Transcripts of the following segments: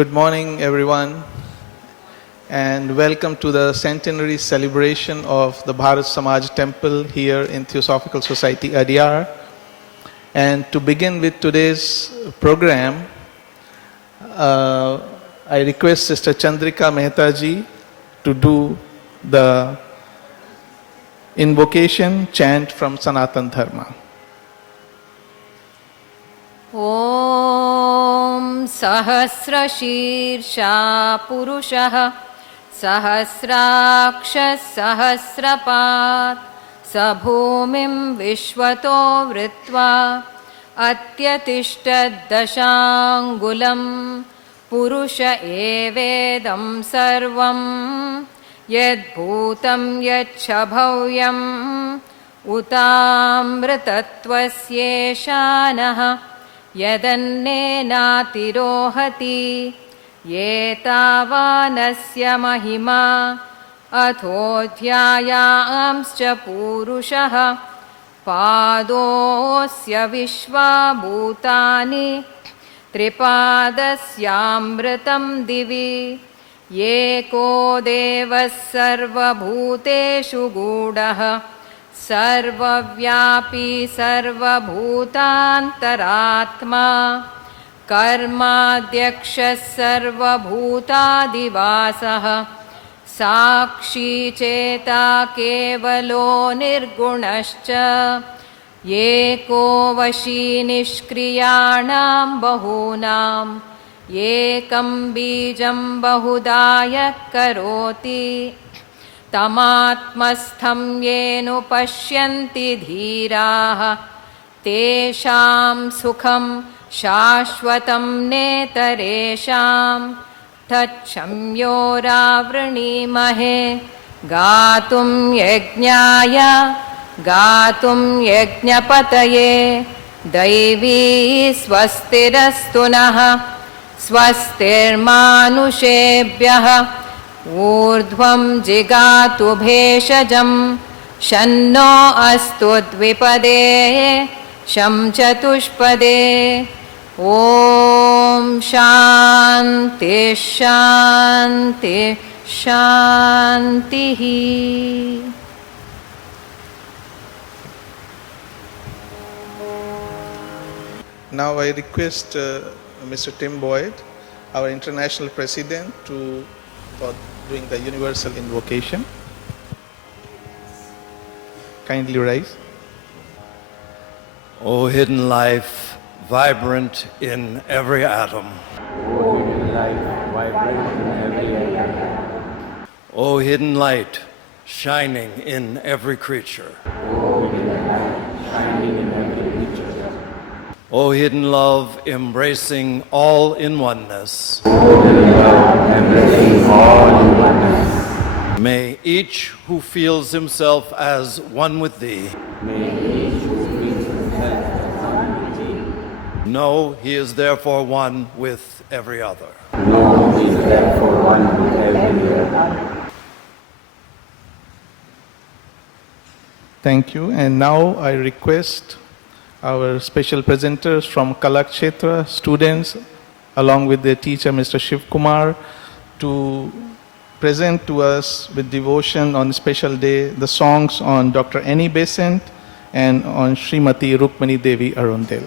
Good morning, everyone, and welcome to the Centenary celebration of the Bharat Samaj Temple here in Theosophical Society, Adyar. And to begin with today's program, I request Sister Chandrika Mehta ji to do the invocation chant from Sanatan Dharma. ॐ सहस्रशीर्षा पुरुषः सहस्राक्षः सहस्रपात् स भूमिं विश्वतो वृत्वा अत्यतिष्ठद्दशाङ्गुलं पुरुष एवेदं सर्वं यद्भूतं यच्च भव्यम् उतामृतत्वस्येषानः यदन्नेनातिरोहति एतावानस्य महिमा अथोऽध्यायांश्च पूरुषः पादोऽस्य विश्वाभूतानि त्रिपादस्यामृतं दिवि एको देवः सर्वभूतेषु गूढः सर्वव्यापी सर्वभूतान्तरात्मा कर्माध्यक्षः सर्वभूतादिवासः साक्षी चेता केवलो निर्गुणश्च एको वशी निष्क्रियाणां बहूनाम् एकं बीजं बहुधा यः करोति तमात्मस्थं येनुपश्यन्ति धीराः तेषां सुखं शाश्वतं नेतरेषां तच्छम्योरावृणीमहे गातुं यज्ञाय गातुं यज्ञपतये दैवी स्वस्तिरस्तु नः स्वस्तिर्मानुषेभ्यः ऊर्ध्वं जिगातु भेषजं शन्नो अस्तु द्विपदे शं चतुष्पदे ॐ शान्ति शान्ति शान्तिः. Now I request Mr. Tim Boyd, our international president, for doing the universal invocation. Kindly rise. O hidden life, vibrant in every atom. O hidden light, vibrant in every atom. O hidden light, shining in every creature. O hidden light, shining in every creature. O hidden love, embracing all in oneness. O hidden love, embracing all in oneness. May each who feels himself as one with thee May each who feels himself as one with thee know he is therefore one with every other. know he is therefore one with every other. Thank you. And now I request our special presenters from Kalakshetra, students, along with their teacher, Mr. Shiv Kumar, to present to us with devotion on a special day the songs on Dr. Annie Besant and on Srimati Rukmani Devi Arundel.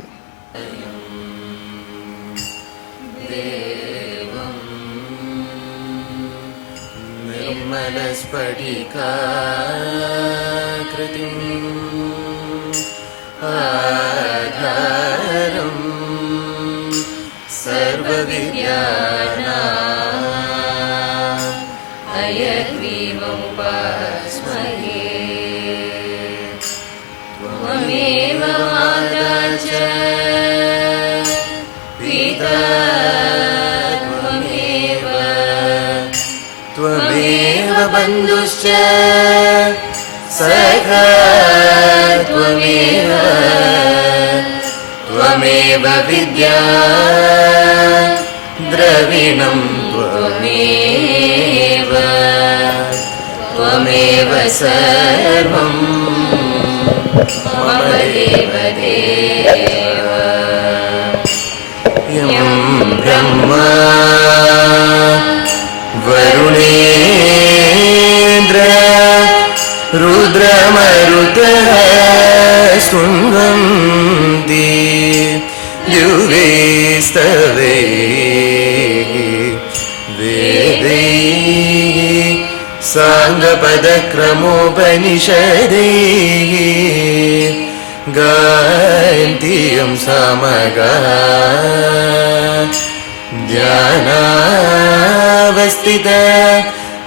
बन्धुश्च सखा त्वमेव विद्या द्रविणं त्वमेव सर्वं मम देवदेव. यं ब्रह्मा वरुणेन्द्र रुद्रमरुतः स्तुवन्ति युगे स्तवे वेदैः साङ्गपदक्रमोपनिषदैः गायन्ति यं सामगाः ध्यानावस्थिता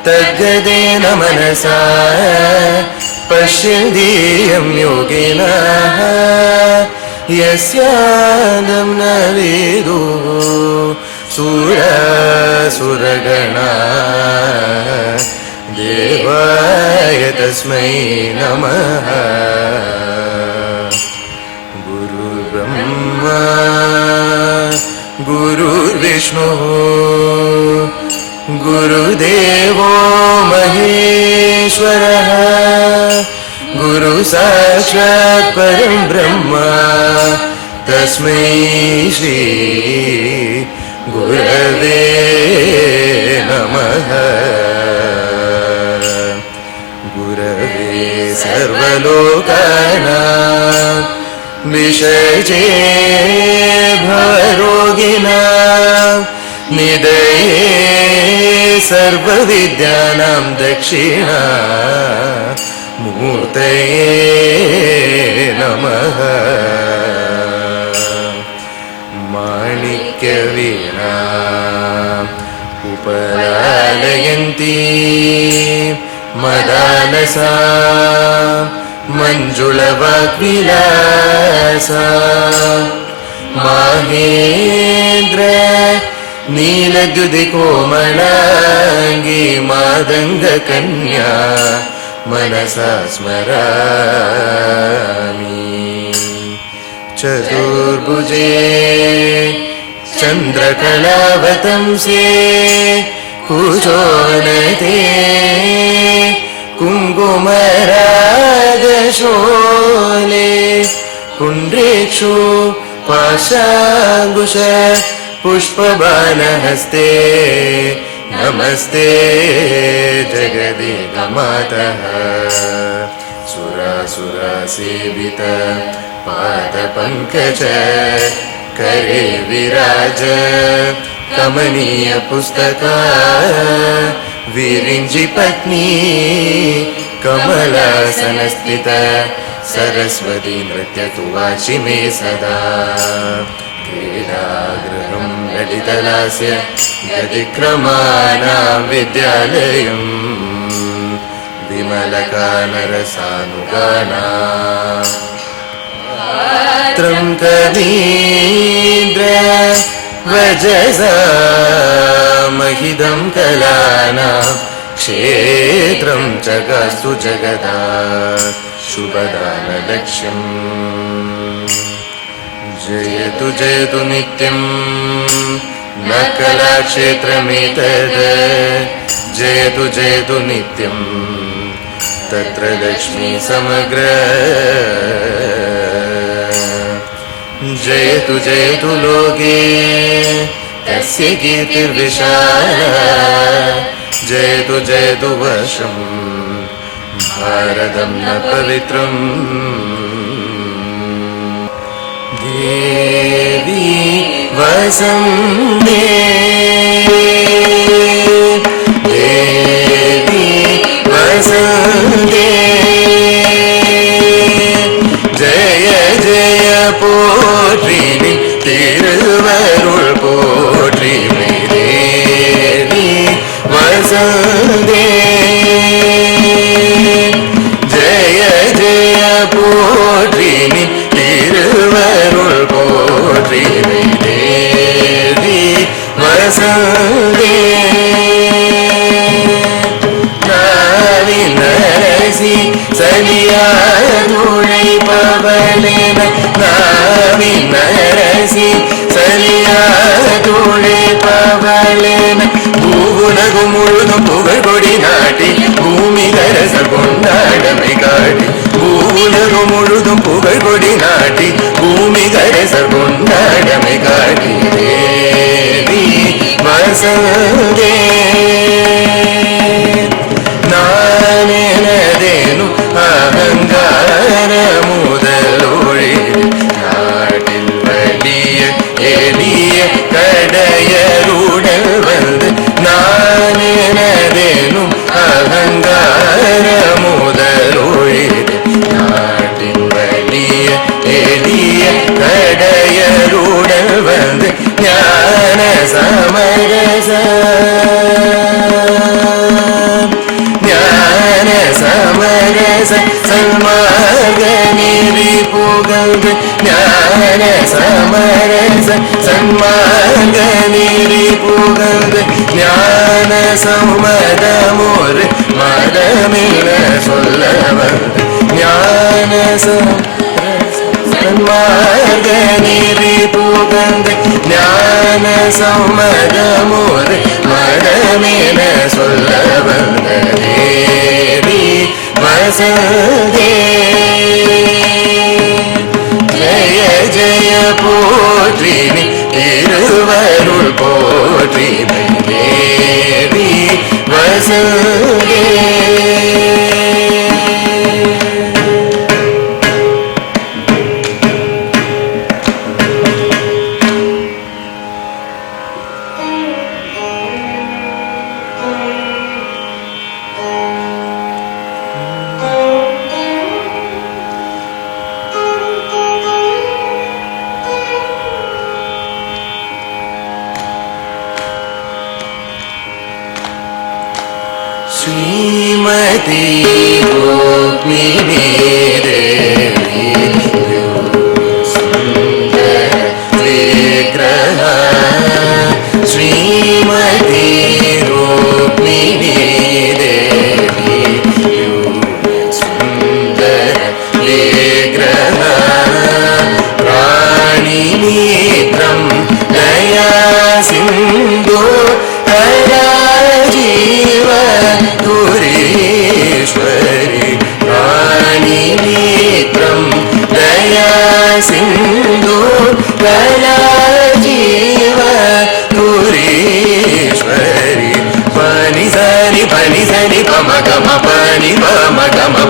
तद्गतेन मनसा पश्यन्ति यं योगिनः यस्यादं न वेदो सुरासुरगणाः देवाय तस्मै नमः। गुरुर्ब्रह्मा गुरुर्विष्णुः गुरुदेवो महेश्वरः गुरुसाक्षात् परं ब्रह्म तस्मै श्री गुरवे नमः। गुरवे सर्वलोकानां विषये भवरोगिणां निधये सर्वविद्यानां दक्षिणा मूर्तये नमः। माणिक्यवीणा उपलालयन्ती मदालसा मञ्जुलवाग्विलासा माहेन्द्र नीलद्युतिकोमलाङ्गी मादङ्गकन्या मनसा स्मरामि। चतुर्भुजे चन्द्रकलावतंसे कुचोनते कुङ्कुमरागशोले पुण्ड्रेक्षु पाशाङ्कुश पुष्पबाणहस्ते नमस्ते जगदेकमातः। सुरासुरासेवित पादपङ्कज करे विराज कमनीय पुस्तका विरिञ्जि पत्नी कमलासनस्थित सरस्वती नृत्यतु वाचि मे सदा। क्रीडागृहं ललितलास्य व्यतिक्रमाणां विद्यालयम् विमलकानरसानुगानाम् त्रं कवीन्द्र वजसा महिदं कलानां क्षेत्रं जगास्तु जगदा शुभदानलक्ष्यम्। जयतु जयतु नित्यं न कलाक्षेत्रमेतद् जयतु जयतु नित्यं तत्र लक्ष्मी समग्र। जयतु जयतु लोके तस्य कीर्तिर्विशाला जयतु जयतु वर्षं भारतं न पवित्रम्। देवी वसन्ते देवी वसन्ते जय जय पोट्रिनि तिरुवरुळ पोट्रि देवी वसन्ते जय जय पोट्रिनि तिरुवरुळ पोट्रि देवी वसन्ते। नाविनरसि सलियादुळै पवलेन नाविनरसि सलियादुळै पवलेन भूगुलगु मुळुदुं पुगळ्कोडि नाटि भूमिगरस कोण्डाडमै काटि भूगुलगु मुळुदुं पुगळ्कोडि नाटि भूमिगरस कोण्डाडमै काटि देवी ವಸಂದೆ ನಾನೆನದೇನು ಅಹಂಕಾರ முதலொழிது நாட்டில் வலிய எளிய கடையருடல் வந்து நானெனதேனும் அகங்கார முதலொழிது நாட்டில் வலிய எளிய கடையருடல் வந்து ஞான சமரச ஞான சமரச சன்மார்க நீதி புகழ்ந்து ஞான சமரச சன்மார்க நீதி புகழ்ந்து ஞான சம்மதமோர் மதமில்ல சொல்ல வந்து ஞான சன்மார்க நீதி புகழ்ந்து ஞான சம்மதமோர் மதமில்ல சொல்ல வந்த தேவி வசந்தே ஜய ஜய போற்றினி திருவருள் போற்றினை தேவி வசந்தே श्रीमती रुक्मिणी देवी सुंदर विग्रह श्रीमती रुक्मिणी देवी सुंदर विग्रह प्राणिनेत्रं दया सिंधु सिंधु कला जीव तुरीश्वरी pani sani pama gama pani pama gama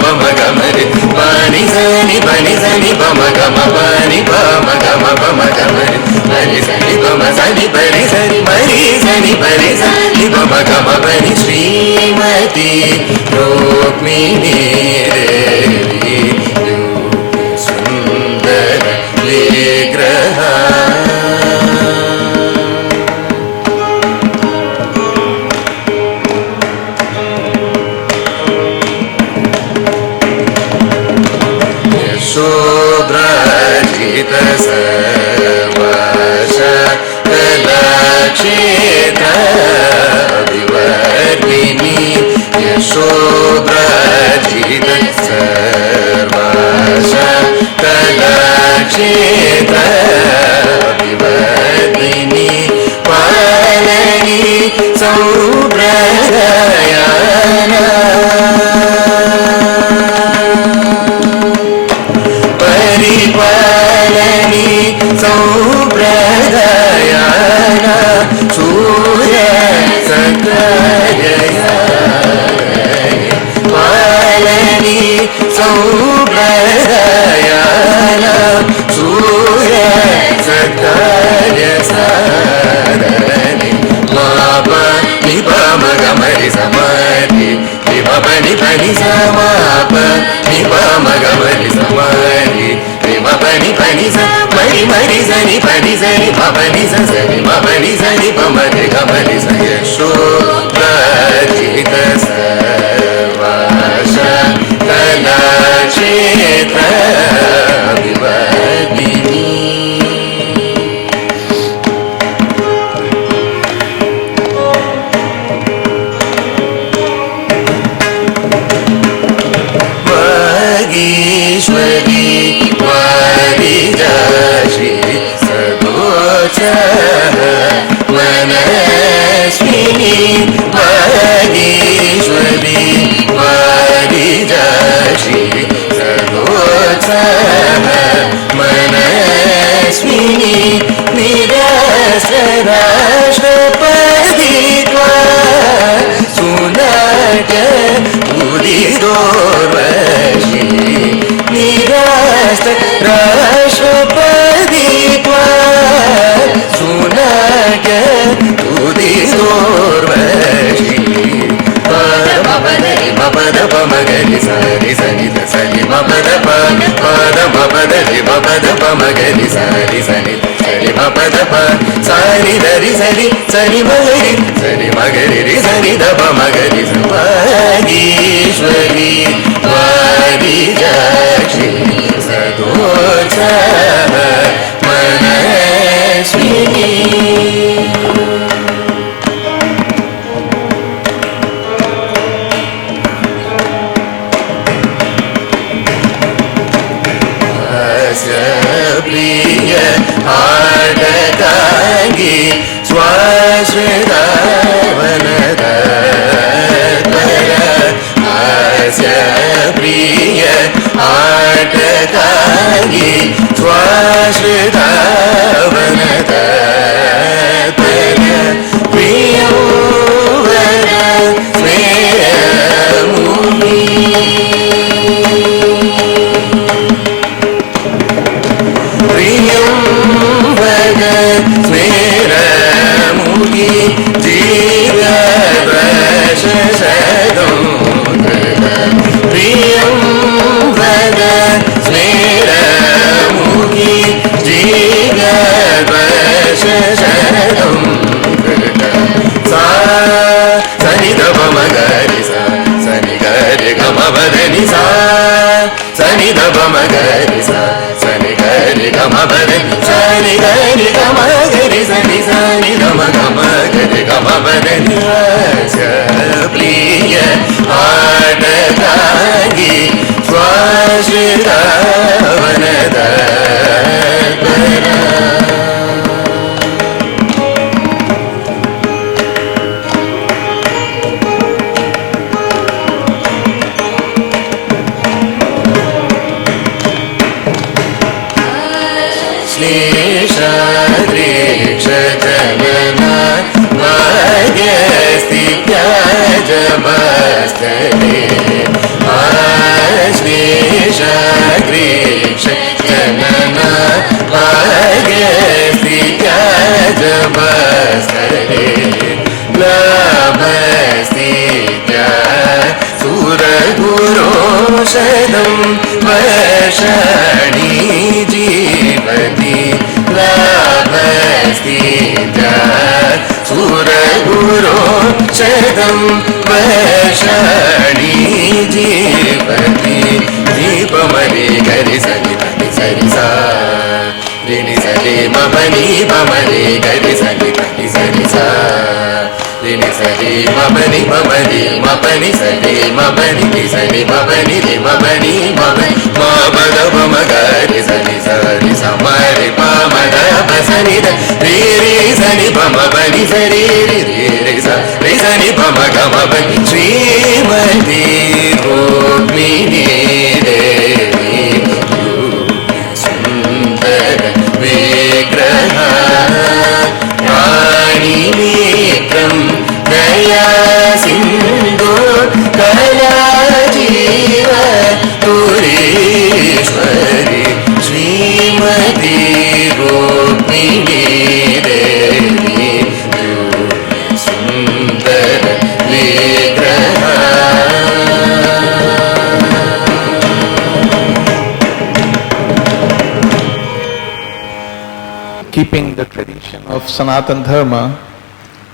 re pani sani pama gama pani pama gama re pani sani pama sani pari sani pama gama pani Srimati Rukmini Devi Sundara Vigraha Yashobrajita Sarvasha Kalakshetra Abhivardhini Yashobrajita Sarvasha Kalakshetra Abhivardhini Palani Saubradayana Paripalani Saubradayana Surya Satyayana Palani Saubradayana Surya Satyayana Mapa Nipama Gamari Samadhi Nipapa Nipani Samapa Nipama Gamari Samadhi Nipapa Nipani Samari Mari Sani Pani Sani Papa Nisa Sani Papa Nisa Nipama Gamari Sayasho Prajita Sarvasha Kalakshetra Abhivardhini Magishwari Varijashi Sagocha Manaswini Magishwari Varijashi Sagocha Manaswini Nirasarashtrapadi राष्ट्रपति सुनग तुदिसोर्वशी पदमपदरि मपद पमगरि सरि सनि सनि मपद पद मपदरि मपद पमगरि सरि सनि सरि मपद प सनि दरि सरि सनि मगरि रि सनि दप मगरि वागीश्वरी वादिजाक्षी सदोष मनस्विनी प्रिय आडकांगी स्वाश्रिता वनदत्वर हास्य प्रिय आडकांगी स्वाश्रिता वनदत्वर प्रियो वर स्मेरमुनि Sani da ba ma ga ri sa sani ga ri ga ma ba ri sani ga ri ga ma ga ri sani sani da ma ga ma ga ri ga ma ba ri sa priya aadagangi swashita vanada वर्षणी जीवति लाभस्थित्या सुरगुरो शतं वर्षणी जीवति दीपमणि गरि सरि पनि सरि सा रिनि सरि ममनि ममनि गरि सरि पनि सरि सा रिनि सरि ममनि ममनि मपनि सरि ममनि रि सरि ममनि रि ममनि ममनि ममद मगरि सरि सरि समरि पमद पसनि द रि रि सनि पम पनि सरि रि रि स रि सनि पम गम पनि श्रीमती रुक्मिणी देवी सुन्दर विग्रह राणि नेत्रं दया सिन्धु कला जीव तुरीश्वरी श्रीमती रुक्मिणी देवी सुन्दर विग्रह Keeping the tradition of Sanatan Dharma,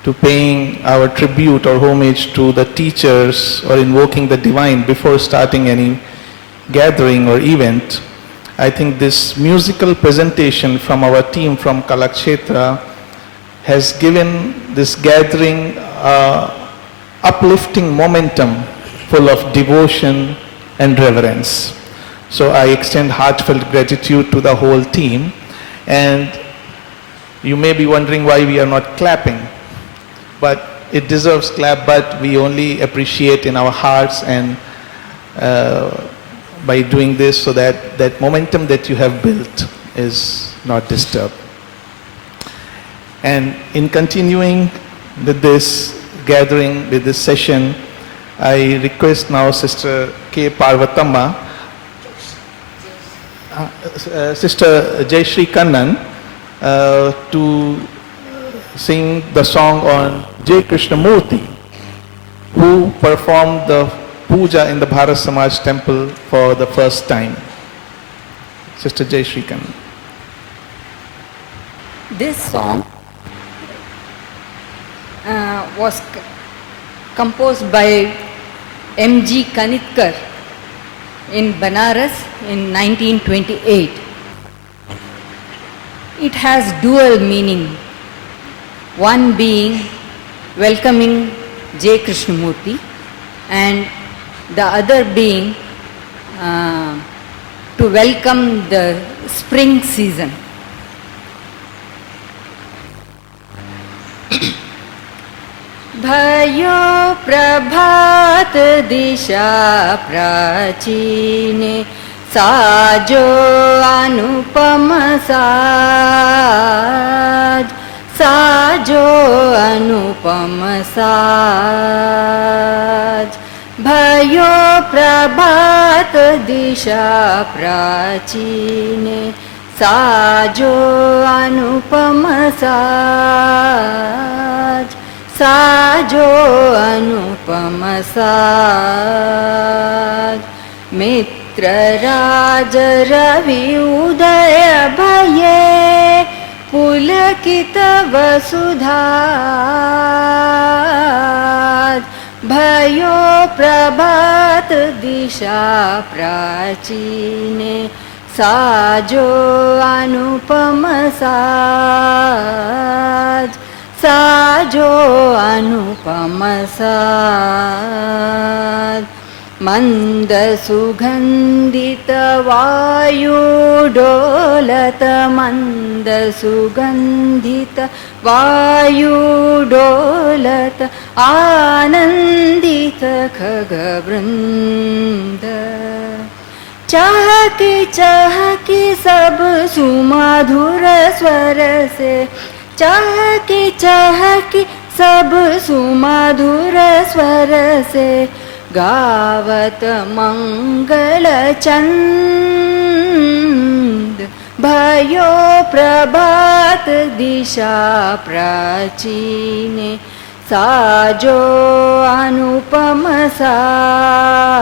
to paying our tribute or homage to the teachers or invoking the divine before starting any gathering or event, I think this musical presentation from our team from Kalakshetra has given this gathering uplifting momentum full of devotion and reverence. So I extend heartfelt gratitude to the whole team, and you may be wondering why we are not clapping, but it deserves clap, but we only appreciate in our hearts and by doing this so that that momentum that you have built is not disturbed. And in continuing with this gathering, with this session, I request now Sister K. Parvatamma Sister Jayashree Kannan to sing the song on J. Krishnamurti, who performed the puja in the Bharat Samaj temple for the first time. Sister Jayashree Kannan. This song was composed by M.G. Kanitkar in Banaras in 1928. It has dual meaning, one being welcoming J. Krishnamurti and the other being to welcome the spring season. भयो प्रभात दिशा प्राचीने साजो अनुपम साज साजो अनुपम साज भयो प्रभात दिशा प्राचीने साजो अनुपम साज साजो अनुपम साज मित्र राज रवि उदय भये पुलकित वसुधाज भयो प्रभात दिशा प्राचीने साजो अनुपम साज साजो अनुपम साज मंद सुगंधित वायु डोलत मंद सुगंधित वायु डोलत आनंदित खगवृंद चहकी सब सुमधुर स्वर से चहकी सब सुमधुर स्वर से गावत मंगल चंद भयो प्रभात दिशा प्राचीने साजो अनुपम साज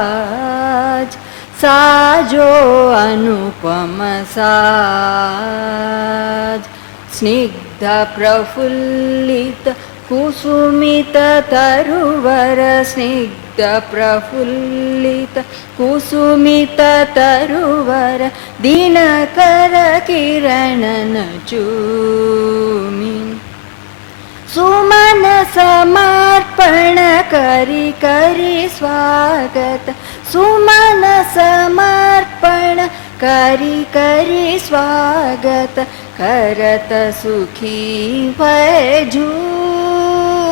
साजो अनुपम साज स्निग्ध प्रफुल्लित कुसुमित तरुवर स्निग्ध प्रफुल्लित कुसुमित तरुवर दिनकर किरणन चूमि सुमन समर्पण करी करी स्वागत सुमन समर्पण करी करी स्वागत करत सुखी भय झूमि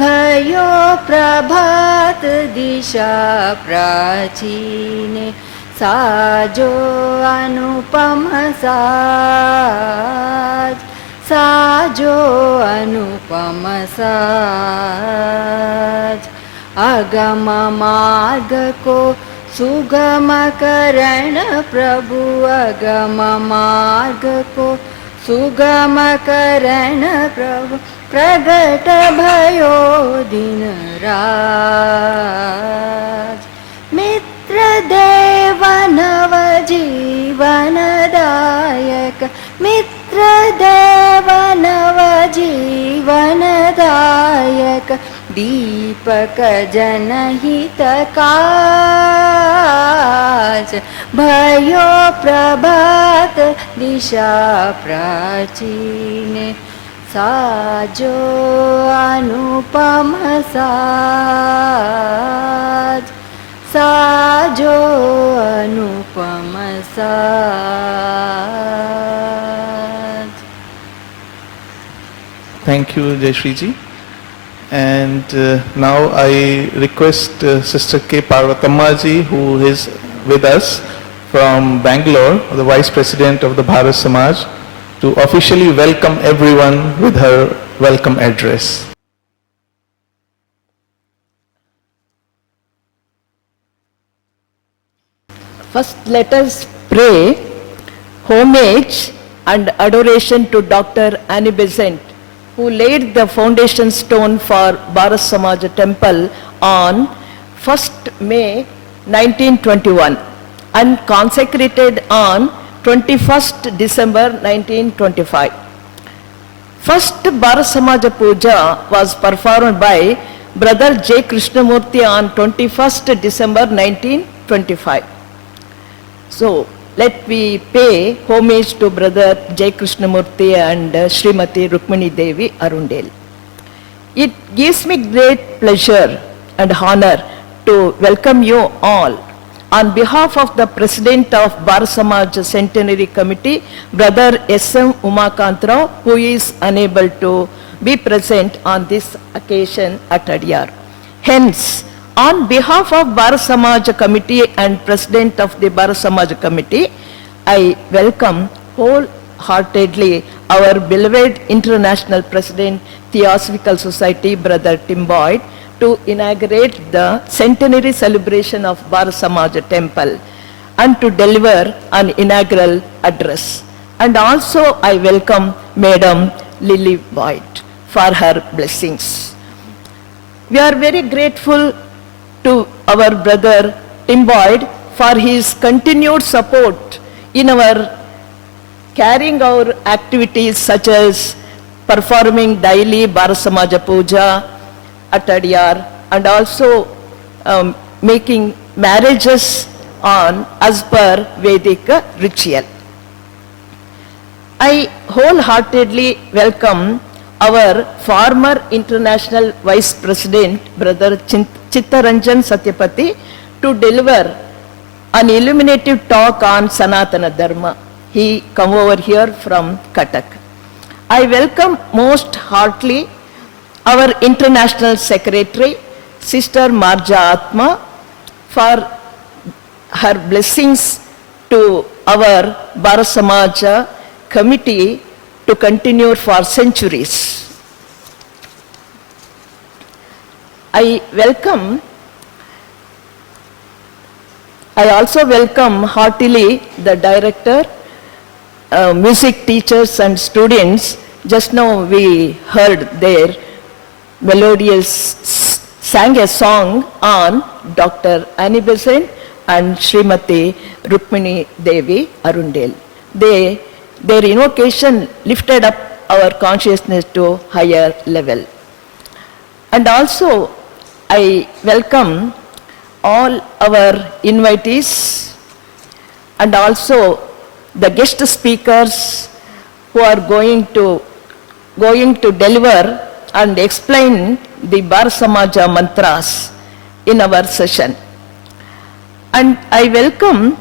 भयो प्रभात दिशा प्राचीने साजो अनुपम साज साजो अनुपम साज अगम मार्ग को सुगम करण प्रभु अगम मार्ग को सुगम करण प्रभु प्रगट भयो दिन राज मित्र देव नव जीवन दायक मित्र देव नव जीवन दायक दीपक जनहित काज भयो प्रभात दिशा प्राचीने साजो अनुपम साज साजो अनुपम साज. Thank you, Jayashree ji. And now I request Sister K. Parvatamma ji, who is with us from Bangalore, the Vice President of the Bharat Samaj, to officially welcome everyone with her welcome address. First, let us pray homage and adoration to Dr. Annie Besant, who laid the foundation stone for Bharat Samaj Temple on 1st May 1921 and consecrated on 21st December 1925. First Bharat Samaj Puja was performed by Brother J. Krishnamurti on 21st December 1925. So, let me pay homage to Brother J. Krishnamurti and Srimati Rukmini Devi Arundel. It gives me great pleasure and honor to welcome you all on behalf of the President of Bharat Samaj Centenary Committee, Brother S.M. Umakantrao, who is unable to be present on this occasion at Adyar. Hence, on behalf of Bharat Samaj Committee and President of the Bharat Samaj Committee, I welcome wholeheartedly our beloved International President, Theosophical Society, Brother Tim Boyd, to inaugurate the centenary celebration of Bharat Samaj Temple and to deliver an inaugural address. And also I welcome Madam Lily Boyd for her blessings. We are very grateful to our brother Tim Boyd for his continued support in our carrying our activities such as performing daily Bharat Samaj Puja at Adyar and also making marriages on as per Vedic ritual. I wholeheartedly welcome our former International Vice President, Brother Chittaranjan Satyapati, to deliver an illuminative talk on Sanatana Dharma. He come over here from Cuttack. I welcome most heartily our International Secretary, Sister Marja Atma, for her blessings to our Bharat Samaj Committee to continue for centuries. I also welcome heartily the director, music teachers and students. Just now we heard their melodious sang a song on Dr. Annie Besant and Srimati Rukmini Devi Arundel. Their invocation lifted up our consciousness to higher level. And also I welcome all our invitees and also the guest speakers who are going to deliver and explain the Bharat Samaja mantras in our session. And I welcome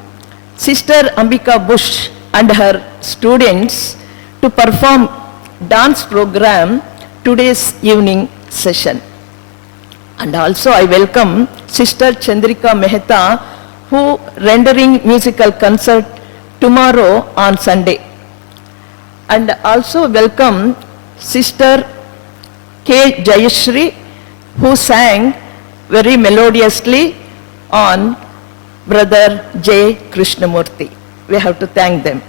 Sister Ambika Bush and her students to perform dance program today's evening session. And also I welcome Sister Chandrika Mehta, who rendering musical concert tomorrow on Sunday. And also welcome Sister K. Jayashri, who sang very melodiously on Brother J. Krishnamurti. We have to thank them.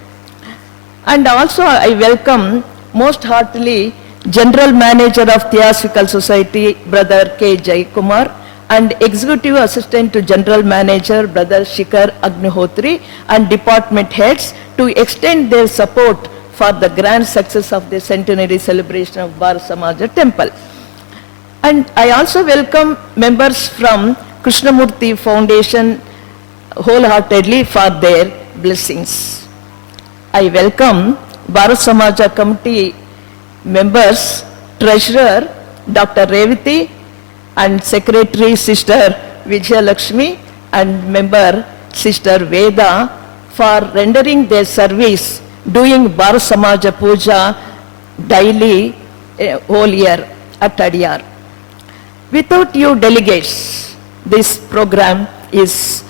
And also I welcome most heartily General Manager of Theosophical Society, Brother K. Jaikumar, and Executive Assistant to General Manager, Brother Shikhar Agnihotri, and department heads to extend their support for the grand success of the centenary celebration of Bharat Samaja Temple. And I also welcome members from Krishnamurti Foundation wholeheartedly for their blessings. I welcome Bharat Samaja Committee members, Treasurer Dr. Revati and Secretary Sister Vijaya Lakshmi and member Sister Veda for rendering their service doing Bharat Samaja Puja daily whole year at Adyar. Without you delegates, this program is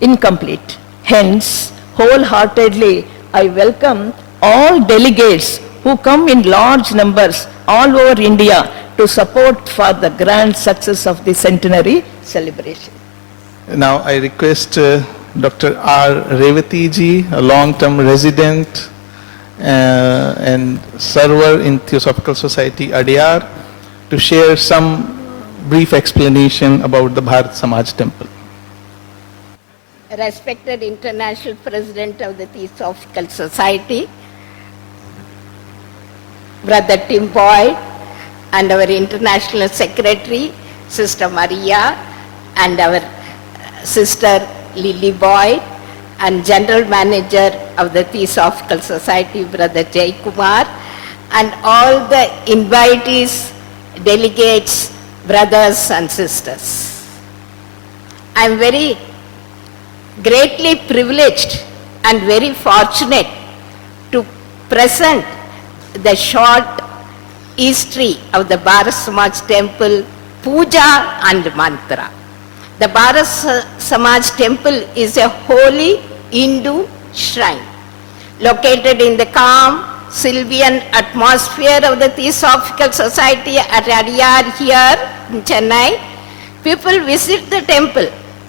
incomplete. Hence, wholeheartedly, I welcome all delegates who come in large numbers all over India to support for the grand success of the centenary celebration. Now I request Dr. R. Revati ji, a long-term resident and server in Theosophical Society, Adyar, to share some brief explanation about the Bharat Samaj Temple. Respected International President of the Theosophical Society, Brother Tim Boyd, and our International Secretary, Sister Maria, and our Sister Lily Boyd, and General Manager of the Theosophical Society, Brother Jay Kumar, and all the invitees, delegates, brothers and sisters. I am very greatly privileged and very fortunate to present the short history of the Bharat Samaj Temple, Puja and Mantra. The Bharat Samaj Temple is a holy Hindu shrine located in the calm, sylvan atmosphere of the Theosophical Society at Adyar here in Chennai. People visit the temple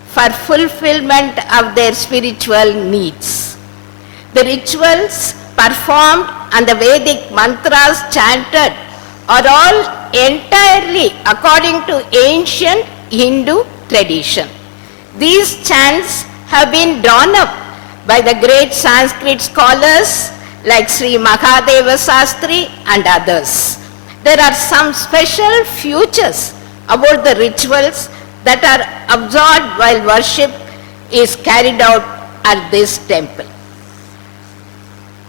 for fulfillment of their spiritual needs. The rituals performed and the Vedic mantras chanted are all entirely according to ancient Hindu tradition. These chants have been drawn up by the great Sanskrit scholars like Sri Mahadeva Sastri and others. There are some special features about the rituals that are observed while worship is carried out at this temple.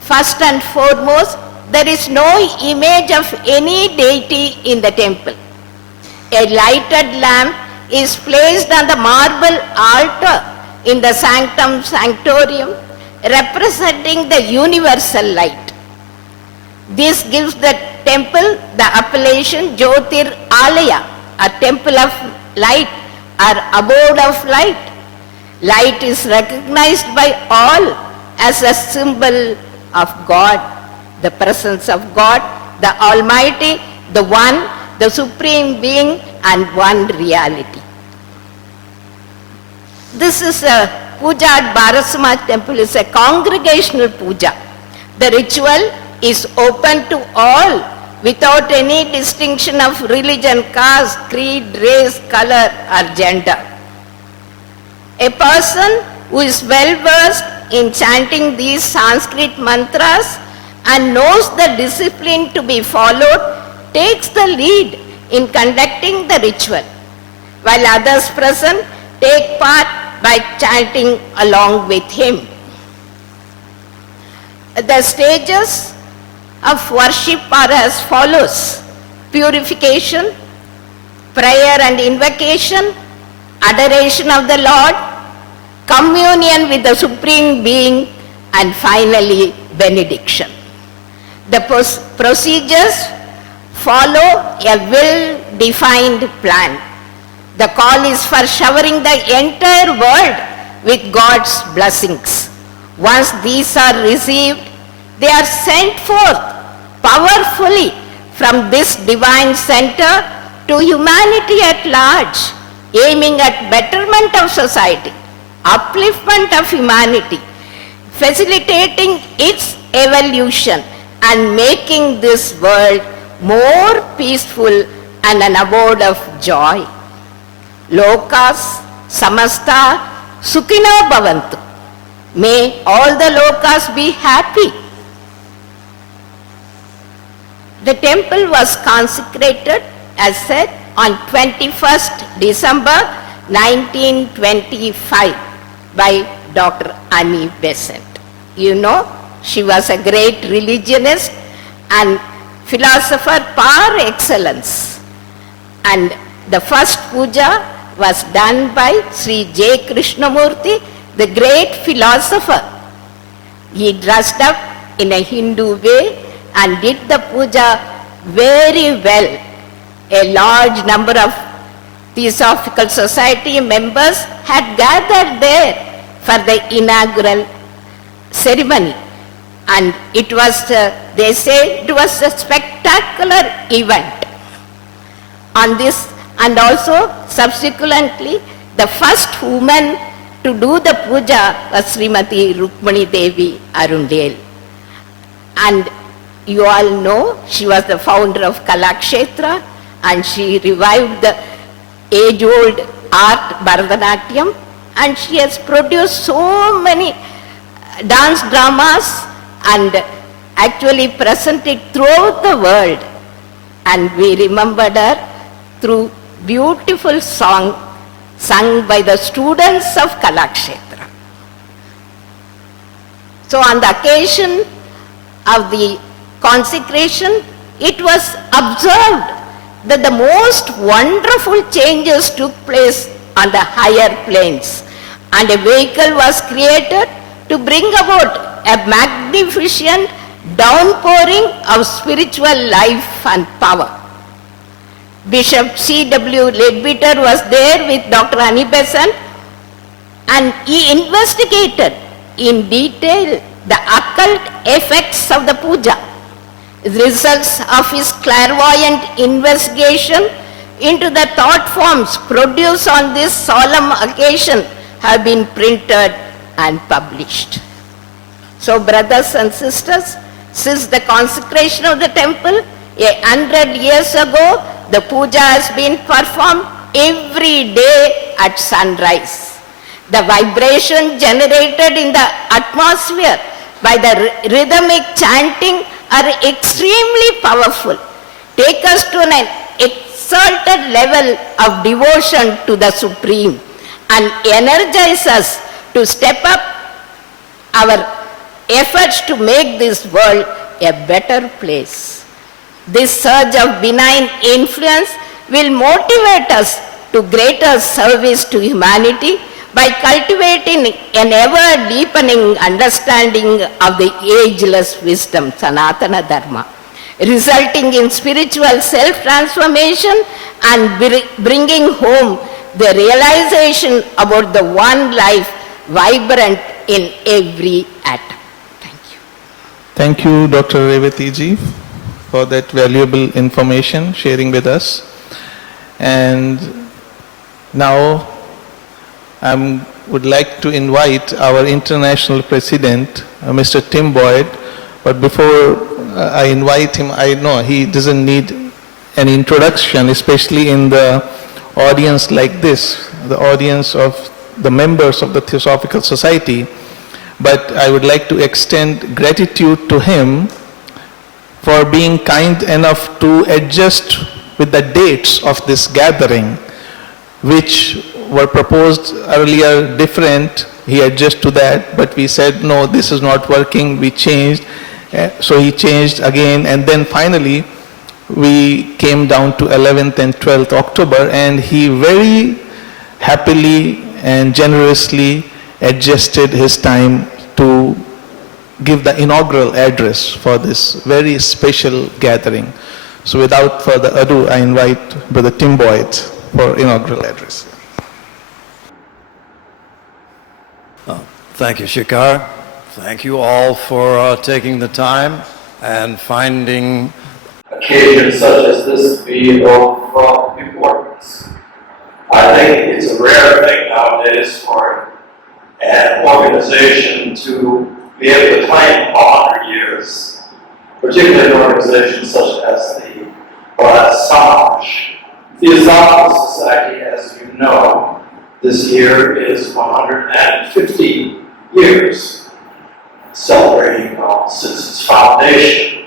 First and foremost, there is no image of any deity in the temple. A lighted lamp is placed on the marble altar in the sanctum sanctorium, representing the universal light. This gives the temple the appellation Jyotir Alaya, a temple of light or abode of light. Light is recognized by all as a symbol of God, the presence of God, the Almighty, the One, the Supreme Being, and one reality. This is a puja at Bharat Samaj Temple is a congregational puja. The ritual is open to all without any distinction of religion, caste, creed, race, color, or gender. A person who is well versed in chanting these Sanskrit mantras and knows the discipline to be followed takes the lead in conducting the ritual, while others present take part by chanting along with him. The stages of worship are as follows: purification, prayer and invocation, adoration of the Lord, communion with the Supreme Being, and finally benediction. The procedures follow a well-defined plan. The call is for showering the entire world with God's blessings. Once these are received, they are sent forth powerfully from this divine center to humanity at large, aiming at betterment of society, upliftment of humanity, facilitating its evolution and making this world more peaceful and an abode of joy. Lokas samasta sukhino bhavantu. May all the lokas be happy. The temple was consecrated, as said, on 21st December 1925 by Dr. Annie Besant. You know, she was a great religionist and philosopher par excellence. And the first puja was done by Sri J. Krishnamurti, the great philosopher. He dressed up in a Hindu way and did the puja very well. A large number of Theosophical Society members had gathered there for the inaugural ceremony. And it was, they say, it was a spectacular event. On this, and also subsequently, the first woman to do the puja was Srimati Rukmani Devi Arundel. And you all know she was the founder of Kalakshetra, and she revived the age-old art Bharatanatyam, and she has produced so many dance dramas and actually presented throughout the world. And we remembered her through beautiful song sung by the students of Kalakshetra. So on the occasion of the consecration, it was observed that the most wonderful changes took place on the higher planes, and a vehicle was created to bring about a magnificent downpouring of spiritual life and power. Bishop C.W. Leadbeater was there with Dr. Annie Besant, and he investigated in detail the occult effects of the puja. The results of his clairvoyant investigation into the thought forms produced on this solemn occasion have been printed and published. So, brothers and sisters, since the consecration of the temple 100 years ago, the puja has been performed every day at sunrise. The vibration generated in the atmosphere by the rhythmic chanting are extremely powerful, take us to an exalted level of devotion to the Supreme, and energize us to step up our efforts to make this world a better place. This surge of benign influence will motivate us to greater service to humanity by cultivating an ever-deepening understanding of the ageless wisdom, Sanatana Dharma, resulting in spiritual self-transformation and bringing home the realization about the one life vibrant in every atom. Thank you. Thank you, Dr. Revati ji, for that valuable information sharing with us. And now I would like to invite our international president, Mr. Tim Boyd, but before I invite him, I know he doesn't need an introduction, especially in the audience like this, the audience of the members of the Theosophical Society, but I would like to extend gratitude to him for being kind enough to adjust with the dates of this gathering, which were proposed earlier different. He adjusted to that, but we said, no, this is not working, we changed. So he changed again, and then finally we came down to 11th and 12th October, and he very happily and generously adjusted his time to give the inaugural address for this very special gathering. So without further ado, I invite Brother Tim Boyd for inaugural address. Thank you, Shikar. Thank you all for taking the time and finding occasions such as this be of importance. I think it's a rare thing nowadays for an organization to be able to claim 100 years, particularly an organization such as the Samaj. Theosophical Society, as you know, this year is 150 years, celebrating since its foundation.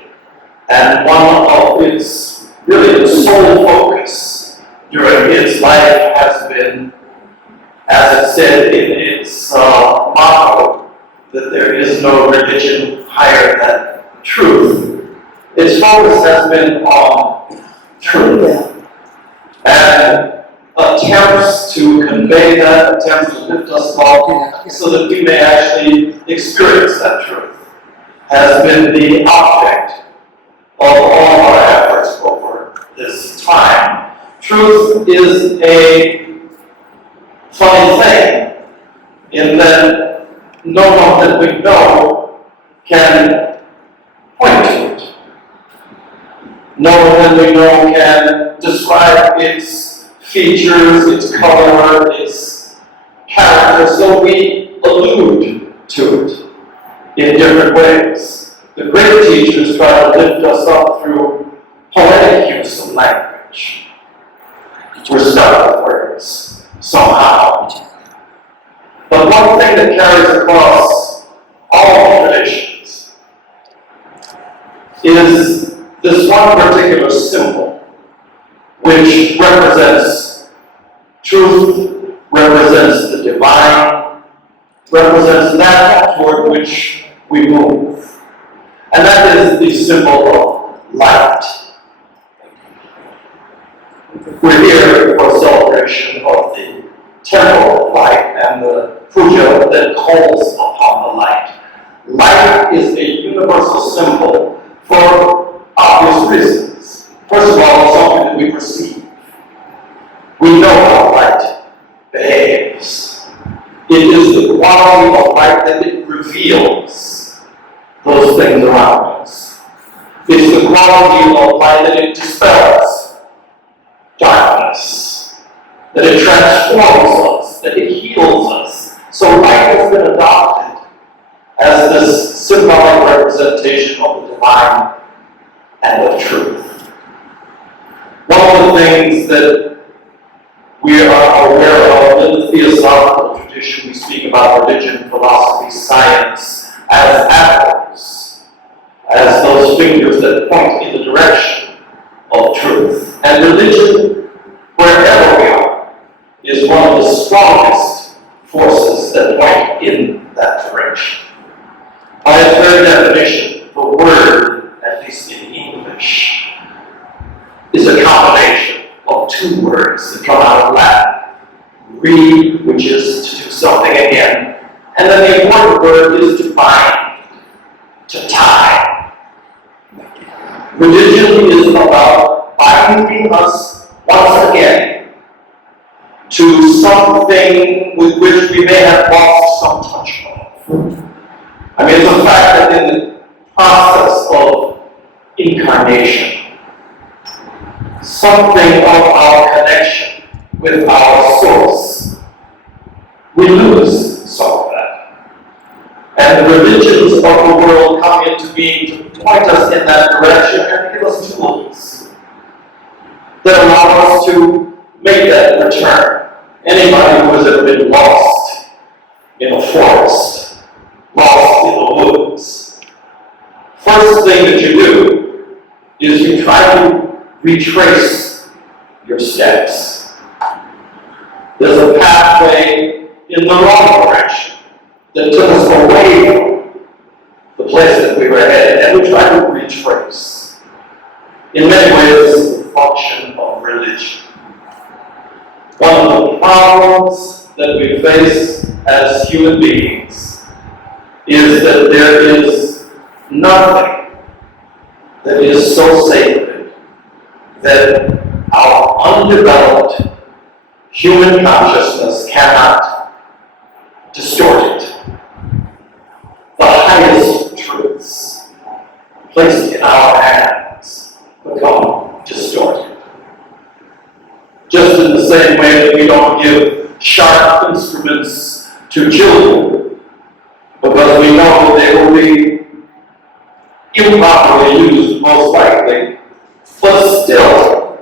And one of its, really the sole focus during its life has been, as it said in its motto, that there is no religion higher than truth. Its focus has been on truth. And attempts to convey that, attempts to lift us all so that we may actually experience that truth, has been the object of all our efforts over this time. Truth is a funny thing in that no one that we know can point to it. No one that we know can describe its features, its color, its character, so we allude to it in different ways. The great teachers try to lift us up through poetic use of language. We're stuck with words, somehow. But one thing that carries across all traditions is this one particular symbol, which represents truth, represents the divine, represents that toward which we move. And that is the symbol of light. We're here for a celebration of the temple of light and the PUJA that calls upon the light. Light is a universal symbol for obvious reasons. First of all, it's something that we perceive. We know how light behaves. It is the quality of light that it reveals those things around us. It's the quality of light that it dispels darkness, that it transforms us, that it heals us. So light has been adopted as this symbolic representation of the divine and of truth. One of the things that we are aware of in the Theosophical tradition, we speak about religion, philosophy, science as apples, as those fingers that point in the direction of truth. And religion, wherever we are, is one of the strongest forces that point in that direction. By its very definition, the word, at least in English, is a combination of two words that come out of Latin. Re, which is to do something again, and then the important word is to bind, to tie. Religion is about binding us once again to something with which we may have lost some touch of. I mean, it's a fact that in the process of incarnation, something of our connection with our source, we lose some of that. And the religions of the world come into being to point us in that direction and give us tools that allow us to make that return. Anybody who has ever been lost in a forest, lost in the woods, first thing that you do is you try to retrace your steps. There's a pathway in the wrong direction that took us away from the place that we were headed, and we try to retrace. In many ways, it's the function of religion. One of the problems that we face as human beings is that there is nothing that is so sacred that our undeveloped human consciousness cannot distort it. The highest truths placed in our hands become distorted. Just in the same way that we don't give sharp instruments to children because we know that they will be improperly used, most likely, but still,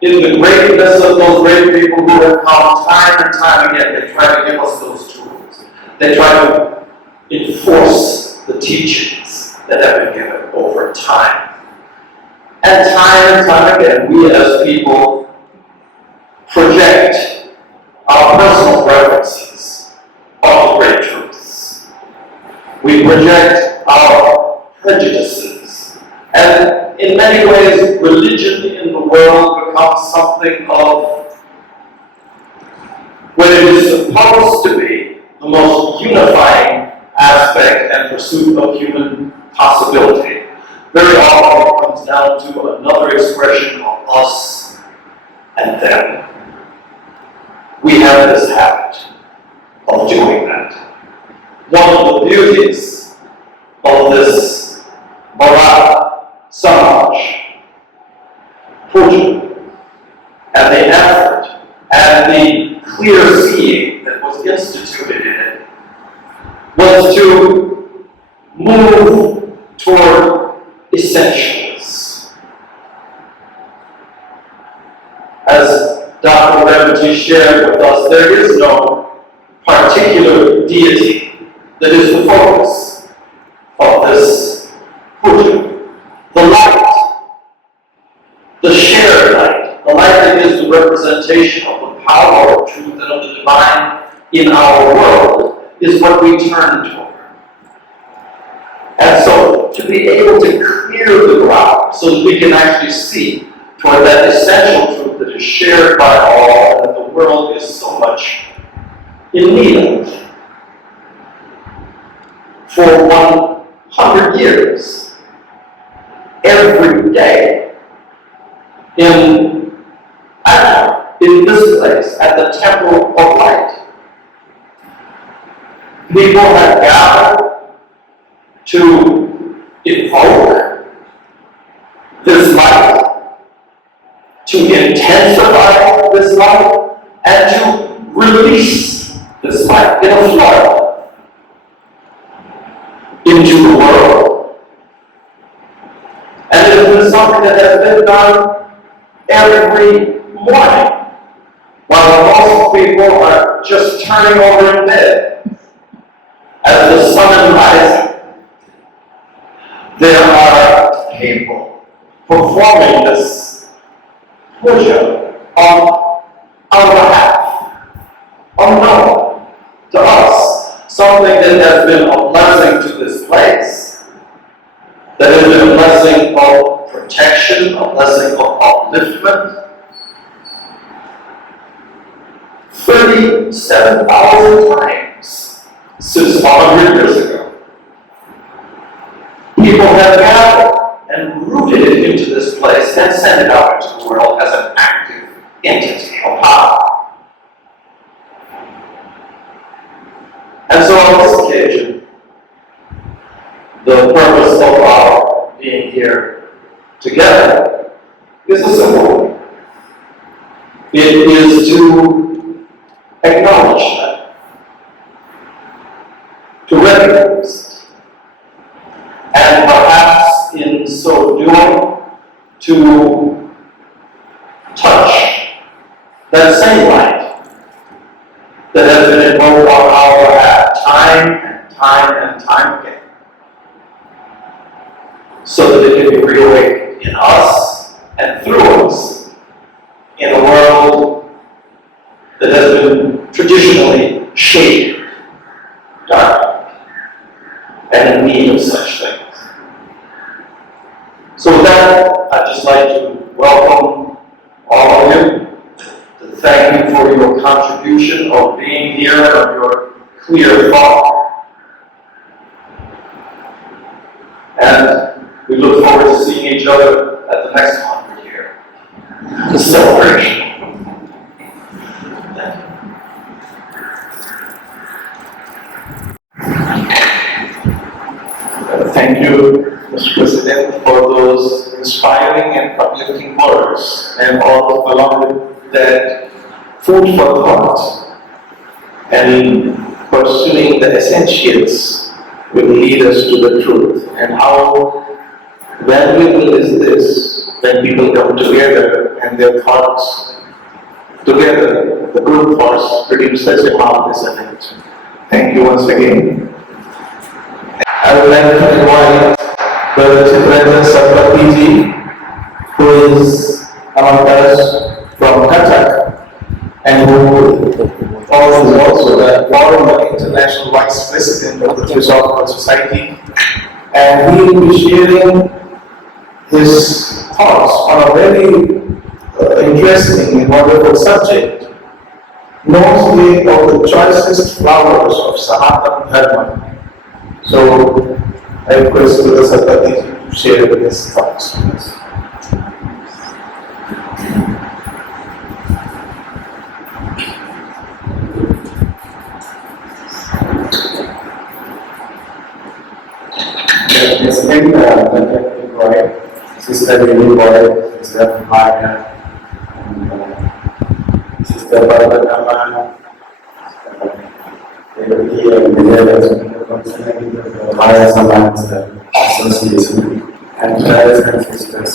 in the greatness of those great people who have come time and time again, they try to give us those tools. They try to enforce the teachings that have been given over time. And time again, we as people project our personal preferences on the great truths. We project our prejudices. And in many ways, religion in the world becomes something of, when it is supposed to be the most unifying aspect and pursuit of human possibility, very often it comes down to another expression of us and them. We have this habit of doing that. One of the beauties of this Bharata, Samaj, PUJA, and the effort and the clear seeing that was instituted in it was to move toward essentials. As Dr. Revati shared with us, there is no particular deity that is the focus of this puja. The light, the shared light, the light that is the representation of the power of truth and of the divine in our world, is what we turn toward. And so, to be able to clear the ground so that we can actually see toward that essential truth that is shared by all and that the world is so much in need of. For 100 years, every day, in Adyar, in this place, at the Temple of Light, people have gathered to evoke this light, to intensify this light, and to release this light in a flood into the world. And it has been something that has been done every morning, while most people are just turning over in bed as the sun is rising. There are people performing this puja on our behalf, unknown to us, something that has been a blessing to this place, that has been a blessing of protection, a blessing of upliftment. 37,000 times since 100 years ago, people have gathered and rooted it into this place and sent it out into the world as an active entity of power. And so on this occasion, the purpose of our being here together is a simple one. It is to acknowledge that, to recognize it, and perhaps in so doing, to touch that same light that has been invoked on our behalf time and time and time again, so that it can be reawakened in us and through us in a world that has been traditionally shaded, dark, and in need of such things. So with that, I'd just like to welcome all of you, to thank you for your contribution of being here and of your clear thought. And we look forward to seeing each other at the next 100-year celebration. Thank you, Mr. President, for those inspiring and uplifting words, and all along with that food for thought and pursuing the essentials will lead us to the truth. And how valuable is this when people come together and their thoughts together, the group thoughts produce such a marvelous effect. Thank you once again. I would like to invite Brother Chitrendra Sarpatiji, who is among us from Cuttack, and who is also the former International Vice President of the Theosophical Society, and he will be sharing his thoughts on a very interesting and wonderful subject, mostly of the choicest flowers of Sanatana Dharma. So, I request Brother Sarpatiji to share his thoughts with us. President Boy, Sister Lily Boy, Sister Maya, Sister Barbara, everybody and the functioning of the Bharat Samaj Association and brothers and sisters.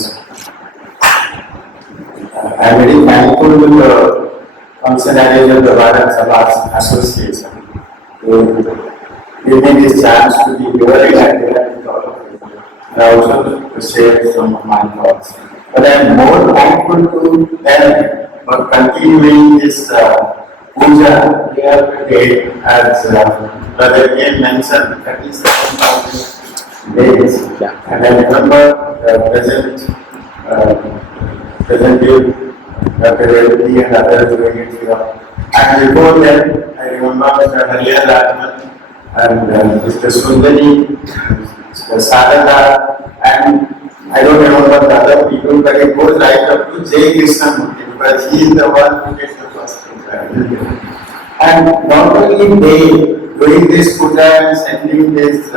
I am very thankful to the functionaries of the Bharat Samaj Association to give me this chance to be very accurate with all of you and also to share some of my thoughts. But I am more thankful to them for continuing this puja year today, as Brother K mentioned, 37,000 days. And I remember the present Dr. Reddy and others doing it here. And before then, I remember Mr. Adyar and Mr. Sundari, Mr. Sadhana, and I don't remember the other people, but it goes right up to J. Krishnamurti, because he is the one who gets the first puja. And not only they doing this puja and sending these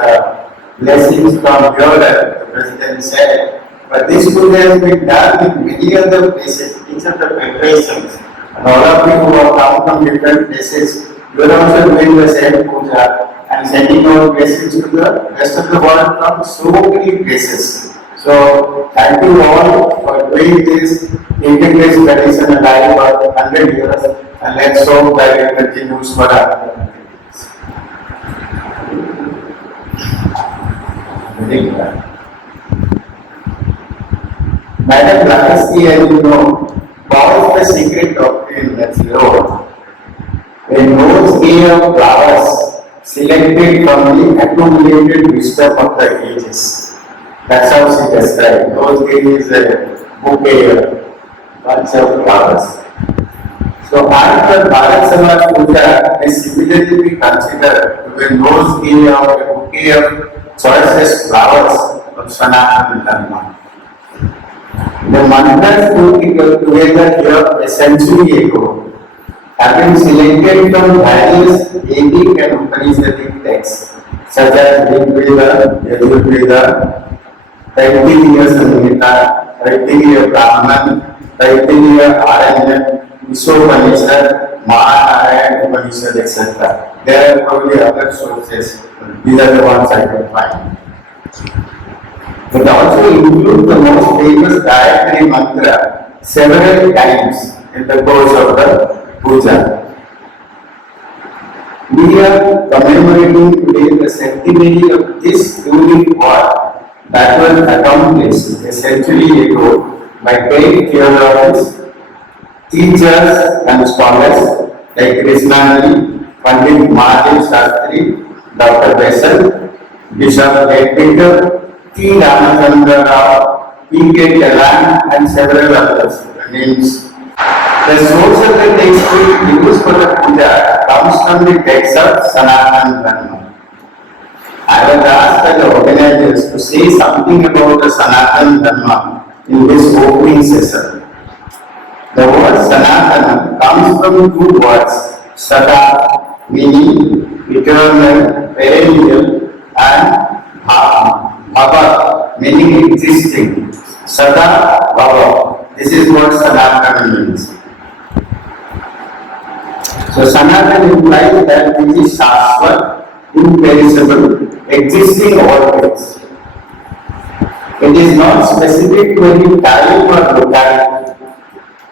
blessings from Europe, the President said, but this puja has been done in many other places, each of the federations. And all of you who have come from different places, you are also doing the same puja and sending out blessings to the rest of the world from so many places. So, thank you all for doing this, keeping this tradition alive for 100 years, and let's hope that it continues for another 100 years. Madam Blavatsky, as you know, what is the secret doctrine that she wrote? A nosegay of flowers selected from the accumulated wisdom of the ages. That's how she described. Nosegay is a bouquet of bunch of flowers. So after Bharat Samaj Puja is similarly be considered to be nosegay of a bouquet of choicest flowers of Sanatana Dharma. The mantras put together here a century ago have been selected from various Vedic and Upanishadic texts such as Rigveda, Yajurveda, Taittiriya Samhita, Taittiriya Brahman, Taittiriya Aranya, Ishopanishad, Mahanarayana Upanishad, etc. There are probably other sources. These are the ones I can find. It also includes the most famous Gayatri mantra several times in the course of the puja. We are commemorating today the centenary of this unique work that was accomplished a century ago by great theologians, teachers and scholars like Krishnanandi, Pandit Mahadev Shastri, Dr. Bessel, Bishop Edwiger, T. Ramachandra Rao, P. K. Telan, and several others. Names. The source of the text used for the puja comes from the text of Sanatana Dharma. I was asked by the organizers to say something about the Sanatana Dharma in this opening session. The word Sanatana comes from two words, Sata, meaning eternal, perennial, and Bhava, meaning existing. Sada Bhava. This is what Sanatana means. So Sanatana implies that which is Shashvat, imperishable, existing always. It is not specific to any time or locality.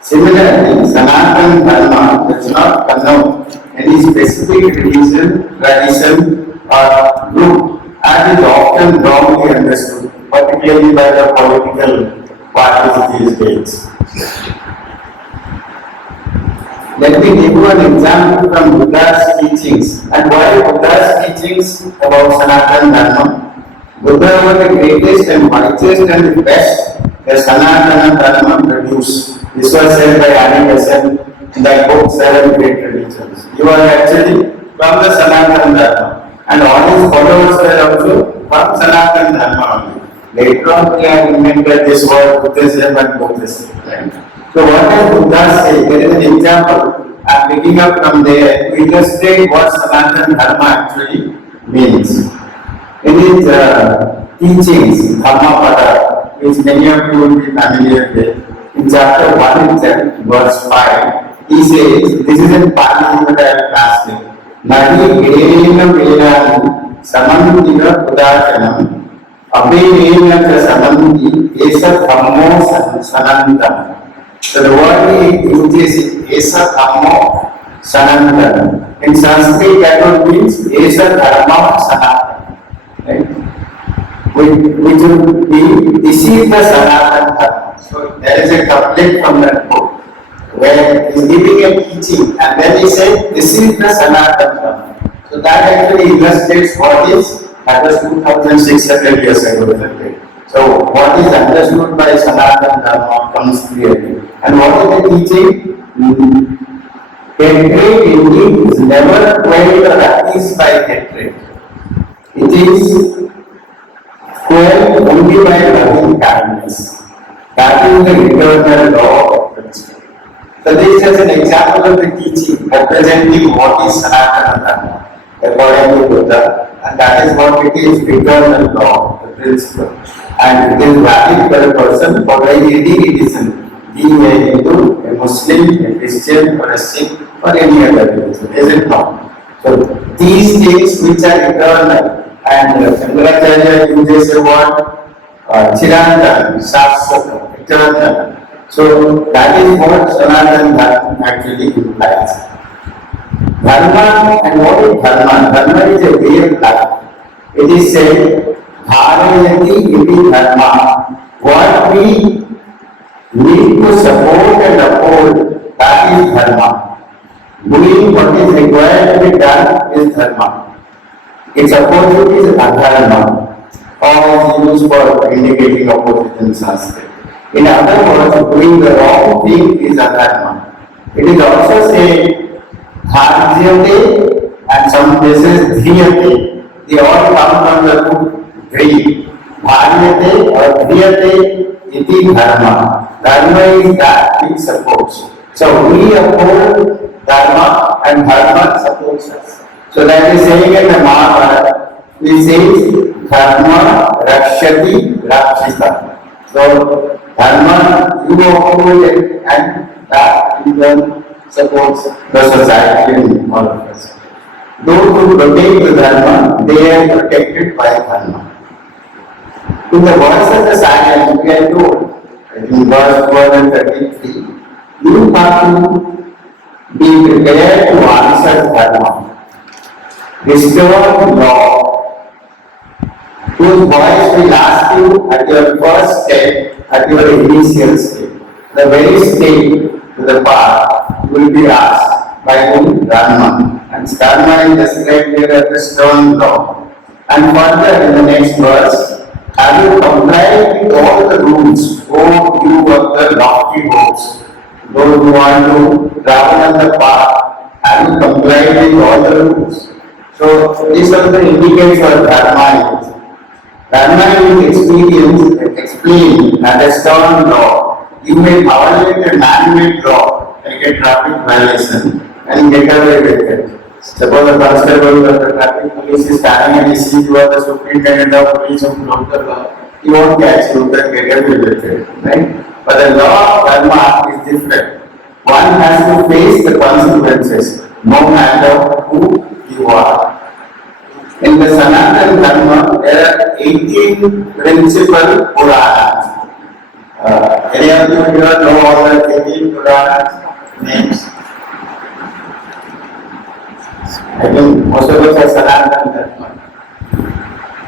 Similarly, Sanatana Dharma does not connote any specific religion, tradition, or group, as is often wrongly understood, particularly by the political parties these days. Let me give you an example from Buddha's teachings. And why Buddha's teachings about Sanatana Dharma? Buddha was the greatest and wisest and the best that Sanatana Dharma produced. This was said by Annie Besant in that book, Seven Great Traditions. He was actually from the Sanatana Dharma. And all his followers were also from Sanatana Dharma only. Later on, they have invented this word Buddhism and Buddhism. Right? So, what does Buddha say? There is an example. I am picking up from there to illustrate what Sanatana Dharma actually means. In his teachings, Dhammapada, which many of you will be familiar with, in chapter 1 itself, verse 5, he says, this is in Pali, but I will translate. Nahi Vena Venani Samantina Pudakanam Abhivena Samanti Esa Dhammo Sanantam. So the word he uses is Esa Dhammo Sanantam. In Sanskrit that word means Esa Dharma Sanantam. Right? Which would be, this is the Sanatan Dharma. So there is a couplet from that book where he is giving a teaching and then he said, this is the Sanatan Dharma. So that actually illustrates what is understood 2600 years ago. So what is understood by Sanatan Dharma comes clearly. And what is the teaching? Hatred indeed is never quelled or appeased by hatred. It is quelled only by loving kindness. That is the eternal law of principle. So this is an example of the teaching representing what is Sanatana Dharma according to Buddha, and that is what it is, eternal law, the principle. And it is valid for a person following any religion, being a Hindu, a Muslim, a Christian, or a Sikh, or any other religion, is it not? So these things which are eternal, and Shankaracharya uses the word Chirantana, Shastra, eternal. So that is what Sanatana Dharma actually implies. Dharma, and what is Dharma? Dharma is a way of life. It is said, Dharayati iti Dharma. What we need to support and uphold, that is Dharma. Doing what is required to be done is Dharma. Its opposite is Adharma, or is used for indicating opposite in Sanskrit. In other words, doing the wrong thing is Adharma. It is also said, Dharjyate and some places Dhriyate. They all come from the root Dhri. Dharjyate or Dhriyate iti Dharma. Dharma is that which supports. So we uphold Dharma and Dharma supports us. So that is saying in the Mahabharata, it says Dharma Rakshati Rakshita. So Dharma you uphold it and that in turn supports the society and all of us. Those who protect the Dharma, they are protected by Dharma. In the verse of the silence, we are told, in verse 133, you have to be prepared to answer Dharma. Restore law, whose voice will ask you at your first step, at your initial step. The very step to the path will be asked by whom? Dharma. And Dharma is described here as the stern law. And further in the next verse, have you complied with all the rules, O you of the lofty hopes, those who want to travel on the path, have you complied with all the rules? So this also indicates what Dharma is. Dharma is explained as a stern law. You may violate a man-made law, like a traffic violation, and get away with it. Suppose the constable of the traffic police is standing and he sees you are the superintendent of police who broke the law. He won't catch you, but get away with it, right? But the law of Dharma is different. One has to face the consequences, no matter who you are. In the Sanatana Dharma, there are 18 principal Puranas. Any of you here know all the 18 Puranas names? I think most of us are Sanatana Dharma.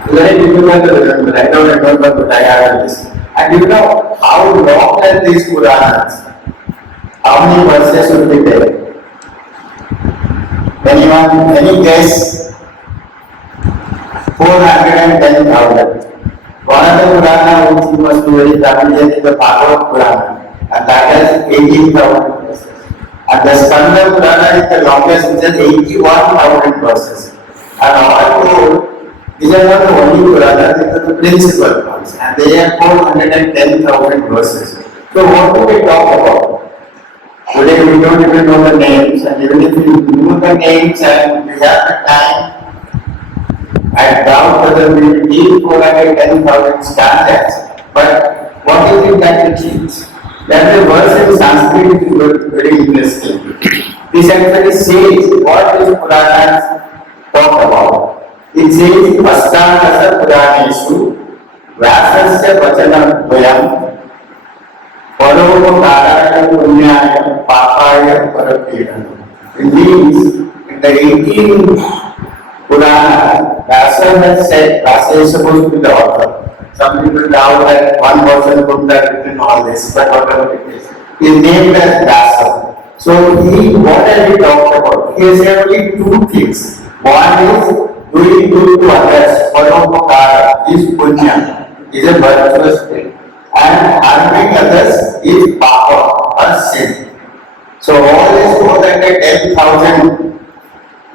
It's very difficult to remember. I don't remember, but I have this. And you know how long are these Puranas? How many verses should be there? Anyone? Any guess? 410,000. One of the Purana which you must be very familiar is the Bhagavad Purana, and that has 18,000 verses. And the Skanda Purana is the longest, which has 81,000 verses. And all told, these are not the only Puranas, these are the principal ones, and they have 410,000 verses. So what do we talk about? Today we don't even know the names, and even if we know the names and we have the time, I doubt whether we will need 410,000 stanzas. But what is it that it teaches? There is a verse in Sanskrit which is very interesting. This actually says what these Puranas talk about. It says, Astadasa Puraneshu, Vyasasya Vachanam Dvayam, Parokara Punyaya Papaya Parapirana. It means in the 18th Purana, Vyasa has said, Vyasa is supposed to be the author. Some people doubt that one person could have written all this, but whatever it is. He is named as Vyasa. So what have we talked about? He has said only two things. One is doing good to others, Parokara is Punya, is a virtuous thing. And harming others is Papa or sin. So all these more than 10,000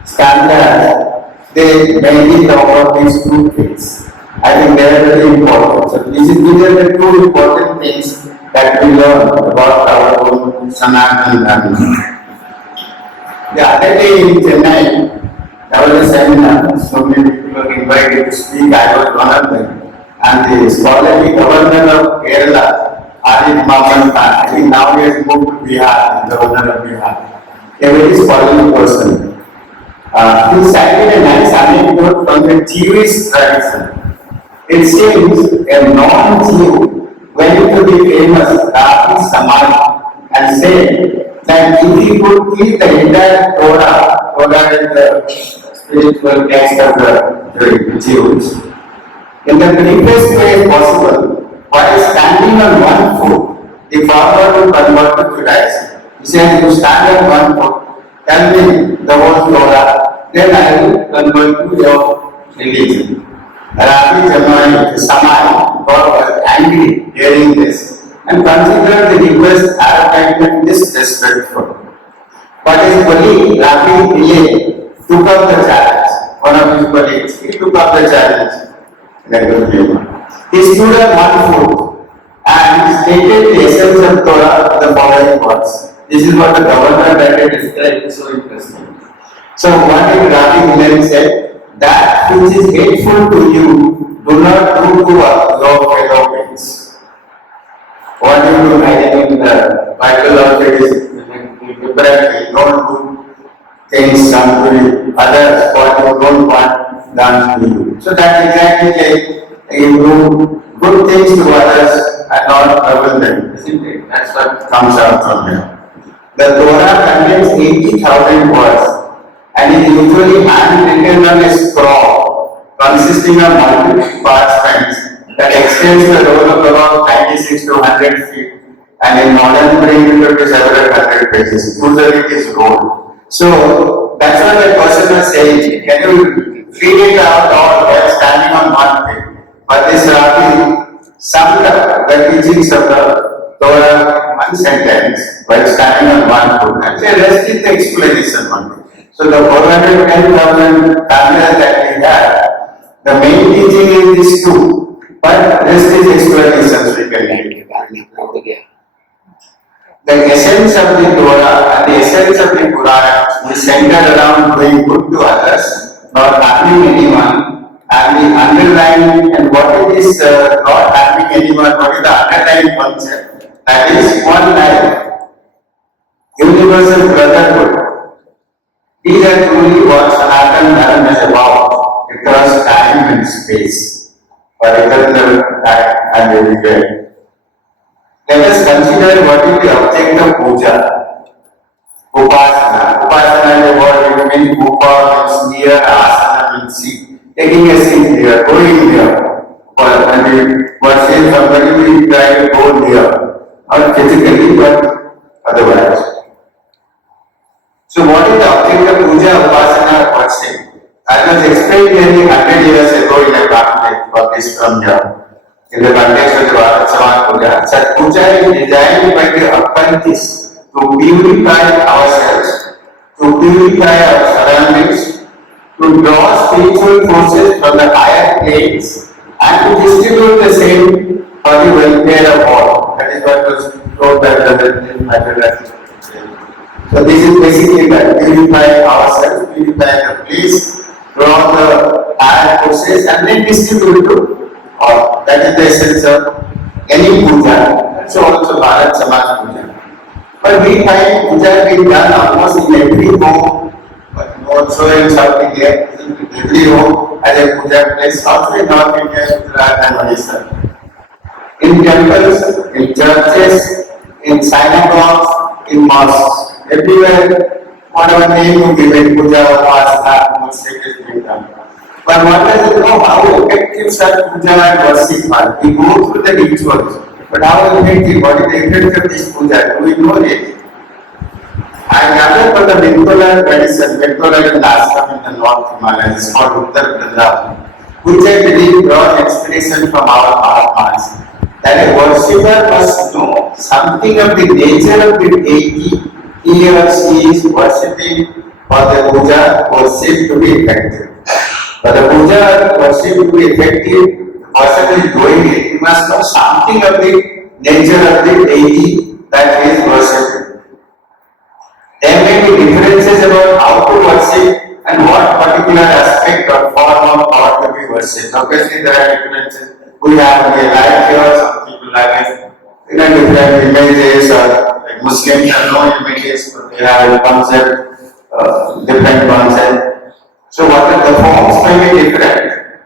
stanzas, they mainly talk about these two things. I think they are very important. So these are the two important things that we learn about our own Sanatana Dharma. The other day in Chennai, there was a seminar. So many people were invited to speak. I was one of them. And the scholarly governor of Kerala, Arif Maman Khan, I think now he has moved to Bihar, governor of Bihar. A very scholarly person. He cited a nice anecdote from the Jewish tradition. It seems a non-Jew went to the famous Rabbi Samaj and said that if he could keep the entire Torah is the spiritual text of the Jews, in the briefest way possible, while standing on one foot, the farmer will convert to Judaism. He said, you stand on one foot, tell me the whole Torah, then I will convert to your religion. Rabbi Samaj was angry hearing this and considered the request arrogant and disrespectful. But his colleague, Rabbi Pillai, took up the challenge. One of his colleagues, he took up the challenge. He stood on one foot and stated the essence of Torah in the following words. This is what the governor that described so interesting. So what did Rabbi Pillai say? That which is hateful to you, do not do to your fellow beings. What do you do in the Bible also is differently. Don't do things done to others what you don't want done to you. So that's exactly like you do good things to others and not trouble them. Isn't it? That's what comes out from here. The Torah contains 80,000 words and is usually handwritten on a scroll consisting of multiple parchments that extends the roll of about 96 to 100 feet and in modern print it to several hundred pages. Usually it is rolled. So that's what the person was saying. Can you read it out all while standing on one feet? But this Rabbi summed up the teachings of the Torah in one sentence while standing on one foot. And the rest is the explanation only. So the 410,000 tablas that we have, the main teaching is these two, but rest is explanations we can make. The essence of the Torah and the essence of the Quran is centered around doing good to others, not harming anyone, and the underlying and what it is not harming anyone, what is the underlying concept? That is one life, universal brotherhood. These are truly what Sanatana Dharma is about, across time and space, for eternal time and everywhere. Let us consider what is the object of puja. Upasana. Upasana is a word which means upa means near, asana means seat. Taking a seat here, going there. When we worship somebody, we try to go near. Not physically, but otherwise. So what is the object of puja, upasana, worship? I was explained nearly 100 years ago in a pamphlet published from here. In the context of the Bharat Samaj Puja, such puja is designed by the apprentice to purify ourselves, to purify our surroundings, to draw spiritual forces from the higher planes and to distribute the same for the welfare of all. That is what was told by the Maharaj. So this is basically that, purify ourselves, purify the place, draw the higher forces and then distribute to all. That is the essence of any puja. That's also Bharat Samaj Puja. But we find puja being done almost in every home, but also in South India, every home has a puja place, also in North India, Gujarat and Odisha. In temples, in churches, in synagogues, in mosques, everywhere, whatever name you give it, puja, upasana, worship is being done. But one doesn't know how effective such puja and worship are. We go through the rituals, but how effective, what is the effect of this puja? Do we know it? I gather from the Vintola tradition, Vintola is an ashram in the North Himalayas, it's called Uttar Punjab, which I believe draws inspiration from our Mahatmas, that a worshipper must know something of the nature of the deity he or she is worshipping for the puja worship to be effective. For the puja worship to be effective, the person is doing it, he must know something of the nature of the deity that he is worshipping. There may be differences about how to worship and what particular aspect or form of God to be worshipped. Obviously, there are differences. We like here, some people like it. Different images, or like Muslims have no images, but they have a concept, different concept. So, what are the forms may be different.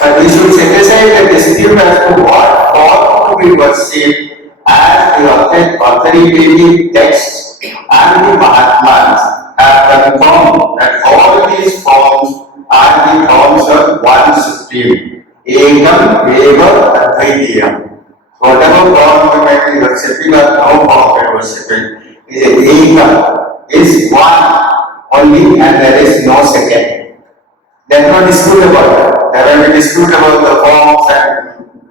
But we should set aside the dispute as to what form to be worshipped as the authoritative texts and the Mahatmas have confirmed that all these forms are the forms of one Supreme, Ekam Eva Advaitiyam. Whatever form we may be worshipping or no form we are worshipping is Ekam, is one only and there is no second. There is no dispute about it. There will be dispute about the forms and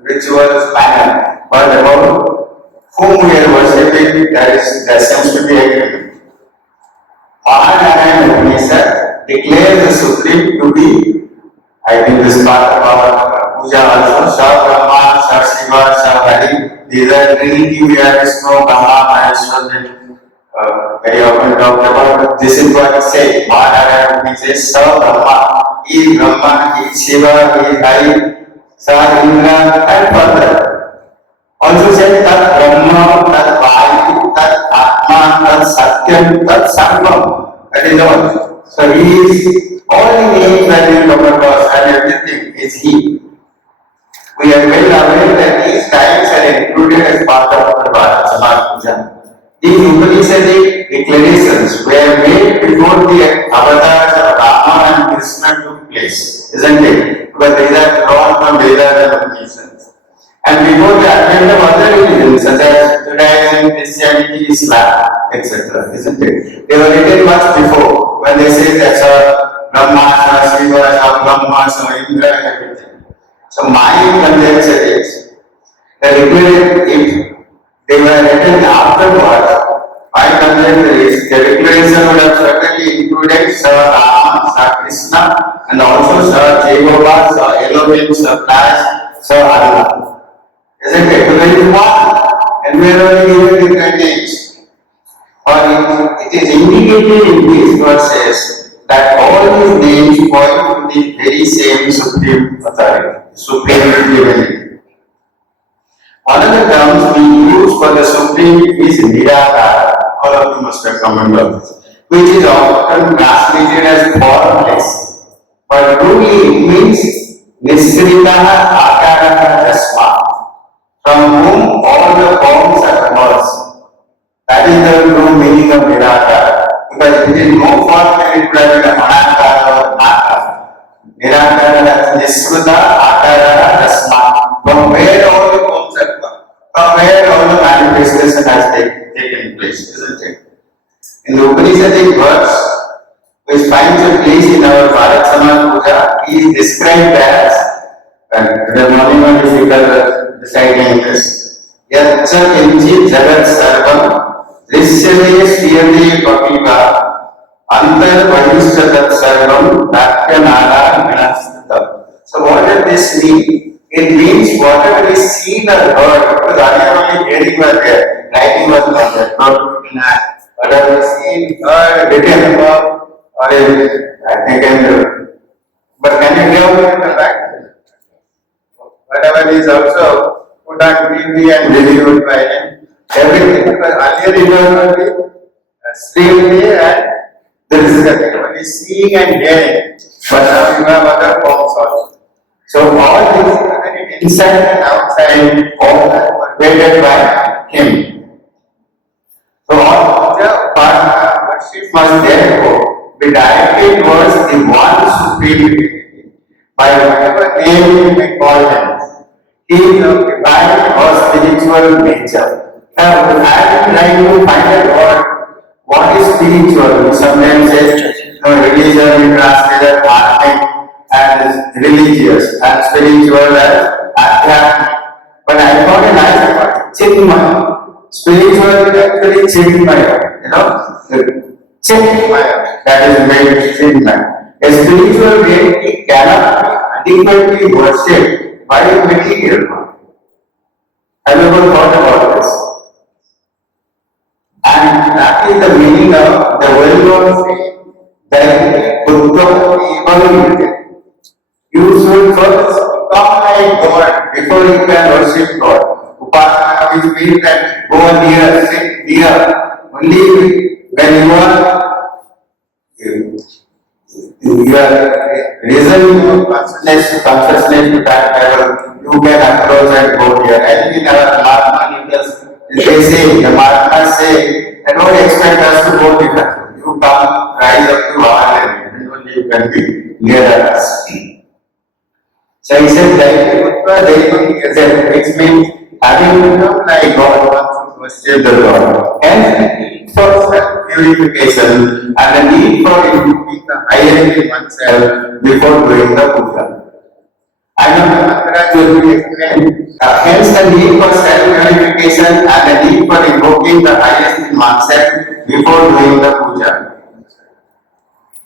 rituals, manner, but about whom we are worshipping, there seems to be agreement. Mahanarayana Upanishad declares the Supreme to be, I think this part of our puja also, Sa Brahma, Sa Shiva, Sa Hari. These are Trinity, we are Vishnu, Brahma, Maheshwar, very often talked about. This is what it says. Mahanarayana Upanishad, Sa Brahma, He Brahma, He Shiva, He Hari, Sa Indra, and further. Also said Tat Brahma, Tat Vayu, Tat Atma, Tat Satyam, Tat Sarvam. That is all. So he is all the names that you come across and everything is he. We are well aware that these times are included as part of the Samaj Puja. These Upanishadic declarations were made before the avatars of Rama and Krishna took place, isn't it? Because these are drawn from Vedas and Upanishads. And before the advent of other religions such as Judaism, Christianity, Islam, etc., isn't it? They were written much before when they say that Brahma, Sa Shiva, Sa Brahma, Sa Indra, everything. So my conjecture is that if they were written afterwards, my conjecture is the declaration would have certainly included Sa Rama, Sa Krishna, and also Sa Jehovah, Sa Elohim, Sa Christ, Sa Allah. Isn't it? So there is one, and we are only given different names. Or it is indicated in these verses that all these names point to the very same Supreme Authority, Supreme Divinity. One of the terms we use for the Supreme is Nirakara. All of you must have come under this, which is often translated as formless. But truly it means Nisritaha Akaraha Jasma, from whom all the forms are emerged. That is the true meaning of Nirakara. Because it is no form that it could have been a Manakara or Nakara. Nirakara has Nisruta Akara Jasma. From where all the forms are come, from where all the manifestation has taken place, isn't it? In the Upanishadic verse, which finds a place in our Bharat Samaj Puja, is described as, the monument is reciting this, Yatcha Kinchi Jagat Sarvam, Rishyate Shriyate Papiva, Antar Vayushyatat Sarvam, Dakya Nara Vinastata. So what does this mean? It means whatever is seen or heard, because earlier only hearing was there, writing was not there, not written at. Whatever is seen, heard, written about, or I think, but can you hear what the fact? Whatever is also put on TV and reviewed by him, Everything. Because earlier it was only extremely and there is only seeing and hearing. But now you have other forms also. So all these inside and outside, all are pervaded by him. So all the part worship must therefore be directed towards the one supreme divinity. By whatever name you may call him, he is of divine or spiritual nature. Now, I would like to find out what is spiritual. Sometimes say religion, you translate as dharmic and religious, and spiritual as adhyatmic. But I found a nice word, Chinmaya. Spiritual is actually Chinmaya, Chinmaya, that is made Chinmaya. A spiritual deity cannot be adequately worshipped by a material one. Have you ever thought about this? And that is the meaning of the well-known saying that Buddha even you should first become like God before you can worship God. Upasana which means that go near, sit near. Only when you are raising your consciousness to that level, you can approach and go here. I think in our Mahatma they say, the Mahatmas say, I don't expect us to go different. You come, rise up to our level, and only you can be near us. So he said that which means having become like God wants to worship the Lord. Hence, for self-purification and the need for improving the higher in oneself before doing the puja. I know the mantra will be explained. Hence, the need for self-purification and the need for invoking the highest in oneself before doing the puja.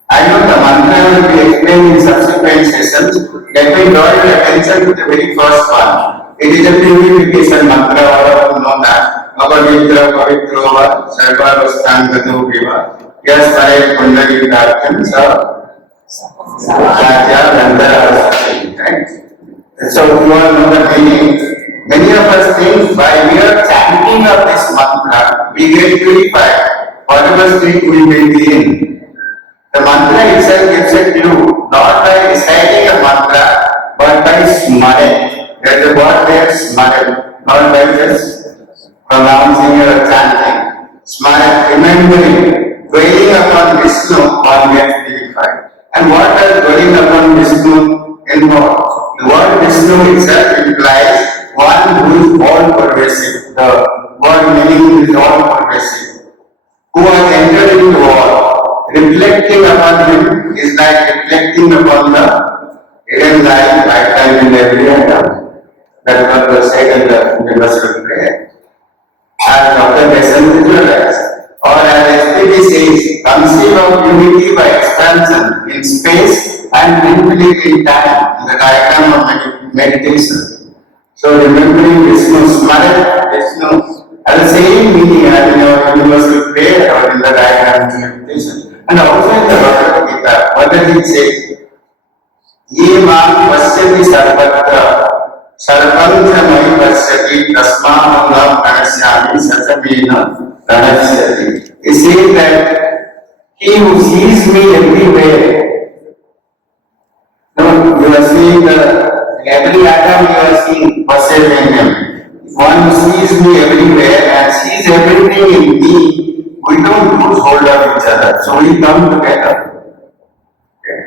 I know the mantra will be explained in subsequent sessions. Let me draw your attention to the very first one. It is a purification mantra, all of know that. Abhavitra Pavitrova Sarvavastangado Viva. Yes, I Kundali Darkan right? So you all know the meaning. Many of us think by mere chanting of this mantra, we get purified, whatever state we may be in. The mantra itself gives a clue, not by reciting a mantra, but by smaran. There is a word there, smaran, not by just pronouncing or chanting. Smaran, remembering, dwelling upon Vishnu, one gets purified. And what does dwelling upon Vishnu involve? The word Vishnu itself implies one who is all-pervasive. The word meaning is all-pervasive. Who has entered into all. Reflecting upon him is like reflecting upon the hidden light, lifetime in every atom. That was said in the universal prayer. As Dr. Besant visualized, or as SPB says, conceive of unity by expansion in space and infinite in time, in the diagram of meditation. So remembering Vishnu, Smaran, Vishnu, has the same meaning as in our universal prayer or in the diagram of meditation. And also in the Bhagavad Gita, what does it say? Ye mam vasyati sarvatra sarvamcha mai vasyati tasmam nam pranashyami sasamena pranashyati. It says that he who sees me everywhere, no, you are seeing every atom you are seeing perceiving him. One who sees me everywhere and sees everything in me, we don't lose hold of each other, so we come together. Okay.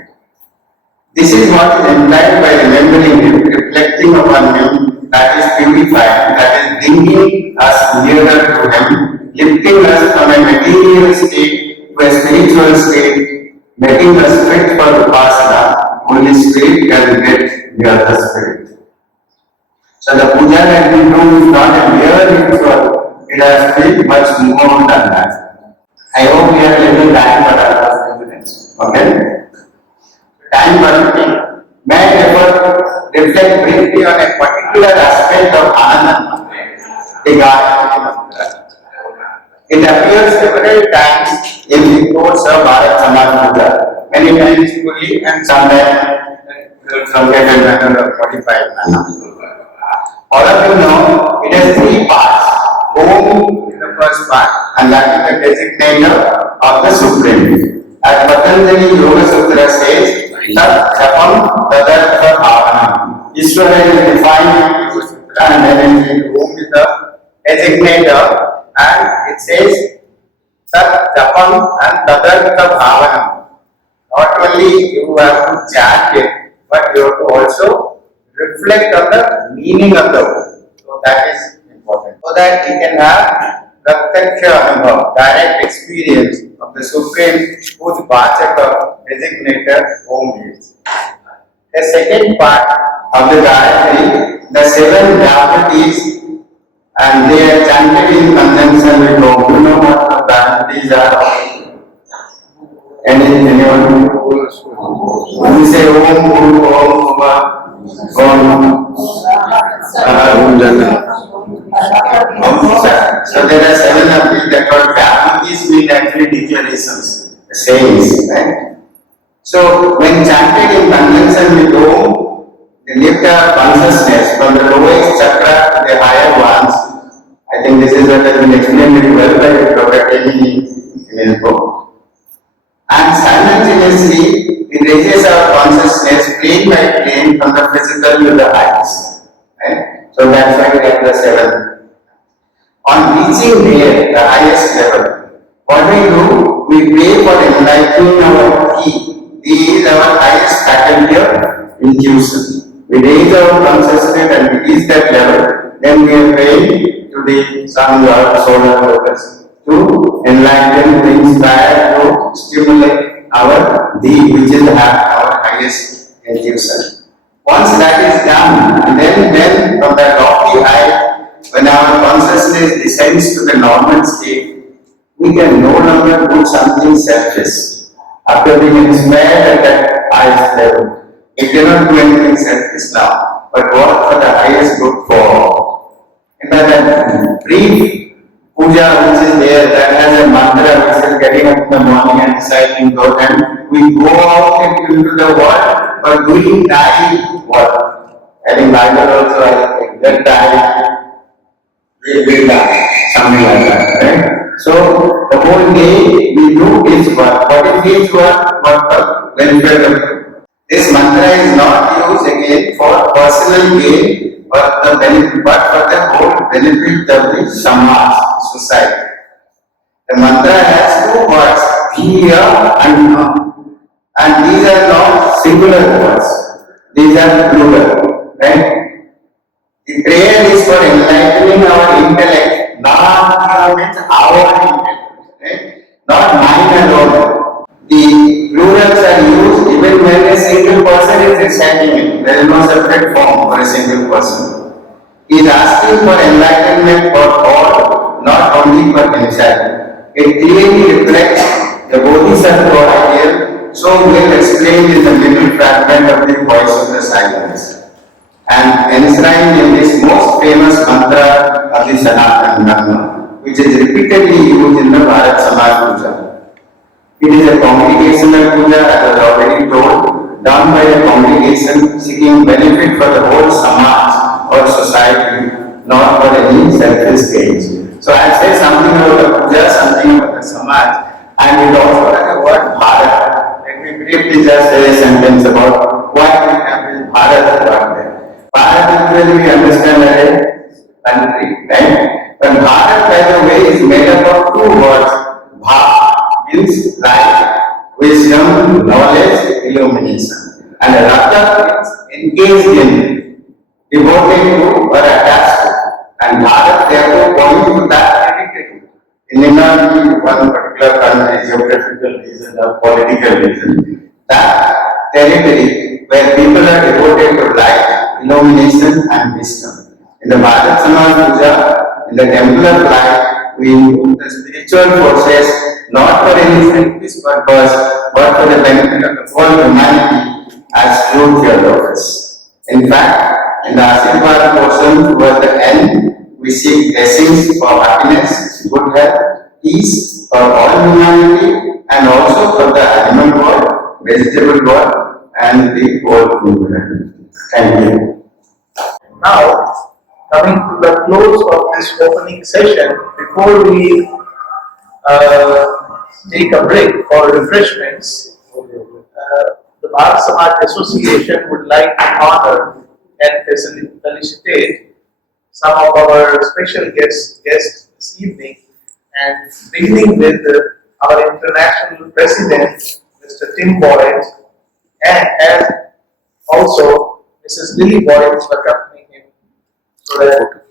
This is what is implied by remembering him, reflecting upon him, that is purifying, that is bringing us nearer to him, lifting us from a material state to a spiritual state, making us fit for upasana. Only spirit can get near the spirit. So the puja that we do is not a mere ritual, it has to be much more than that. I hope we have a little time for our minutes. Okay? Time permitting, may I therefore reflect briefly on a particular aspect of Ananda, the Gayatri Mantra. It appears several times in the course of Bharat Samaj Puja, many times fully and sometimes truncated manner of 45 manner. All of you know it has three parts. Om in the first part, and that is the designator of the Supreme. As Patanjali Yoga Sutra says, Tat Japam Tadat Bhavana. Ishvara is defined in Yoga Sutra, and then Om is the designator, and it says Tat Japam and Tadat Bhavana. Not only you have to chant it, but you have to also reflect on the meaning of the word. So that is important. So that you can have Pratyaksha Anubhav, direct experience of the Supreme, whose Vachaka designator Om is. The second part of the Gayatri, the 7 Gayatris, and they are chanted in conjunction with Om. You know what the Gayatris are? Anyone? When we say Om, Guru, Om, Uma, Om, so there are 7 of these that are Gayatris mean actually declarations, sayings, right? So when chanted in conjunction with Om, they lift our consciousness from the lowest chakra to the higher ones. I think this is what has been explained very well by Dr. Kemi in his book. And simultaneously, it raises our consciousness plane by plane from the physical to the highest. Right? So that's why we have the 7. On reaching there, the highest level, what we do, we pray for enlightening our key. This is our highest faculty of intuition. We raise our consciousness and reach that level, then we are praying to the sun, God, solar purpose to enlighten, to inspire, to stimulate our deed, which is our highest intuition. Once that is done, then from that lofty height, when our consciousness descends to the normal state, we can no longer do something selfish. After being inspired at that highest level, we cannot do anything selfish now, but work for the highest good for. In that brief puja which is there, that has a mantra which is getting up in the morning and reciting those, and we go out into the world but doing daily work. I think Bible also has that daily we die, something like that, right? So the whole day we do this work. What is this work? What welfare of people. This mantra is not used again for personal gain, but for the whole benefit of the Samaj, society. The mantra has 2 words, Dhiya and Nam. And these are not singular words, these are plural, right? The prayer is for enlightening our intellect, not means our intellect, right? Not mine alone. The plurals are used even when a single person is reciting it. There is no separate form for a single person. He is asking for enlightenment for all, not only for himself. It clearly reflects the Bodhisattva ideal, so well explained in the middle fragment of the Voice of the Silence, and enshrined in this most famous mantra of the Sanatana Dharma, which is repeatedly used in the Bharat Samaj Puja. It is a congregational puja, as was already told, done by a congregation seeking benefit for the whole Samaj or society, not for any selfish gains. So I say something about the puja, something about the Samaj, and it also has the word Bharat. Let me briefly just say a sentence about why we have this Bharat word there. Bharat usually we understand as a country, right? But Bharat, by the way, is made up of 2 words. Bha means light, wisdom, knowledge, illumination. And Rata means engaged in, devoted to or attached to. And Bharat therefore points to that territory. It may not be one particular country, geographical reason or political reason. That territory where people are devoted to light, illumination and wisdom. In the Bharat Samaj Puja, in the temple of light, we use the spiritual forces not for any selfish purpose, but for the benefit of the whole humanity as true theologians. In fact, in the Ashirvad portion towards the end, we seek blessings for happiness, good health, peace for all humanity, and also for the animal world, vegetable world, and the whole humanity. Thank you. Now, coming to the close of this opening session, before we take a break for refreshments, the Bharat Samaj Association would like to honor and felicitate some of our special guests this evening, and beginning with our international president, Mr. Tim Boyd, and as also Mrs. Lily Boyd is accompanying him. So that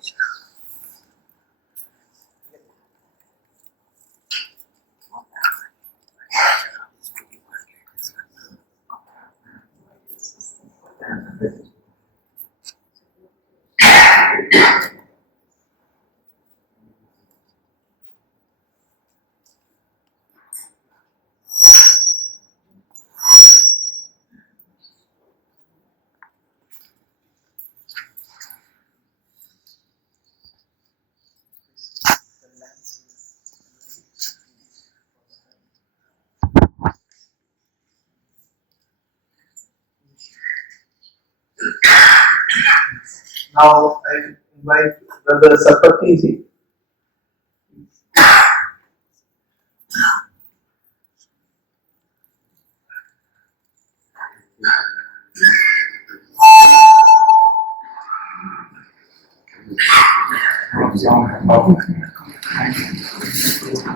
now I invite Brother Sapatiji.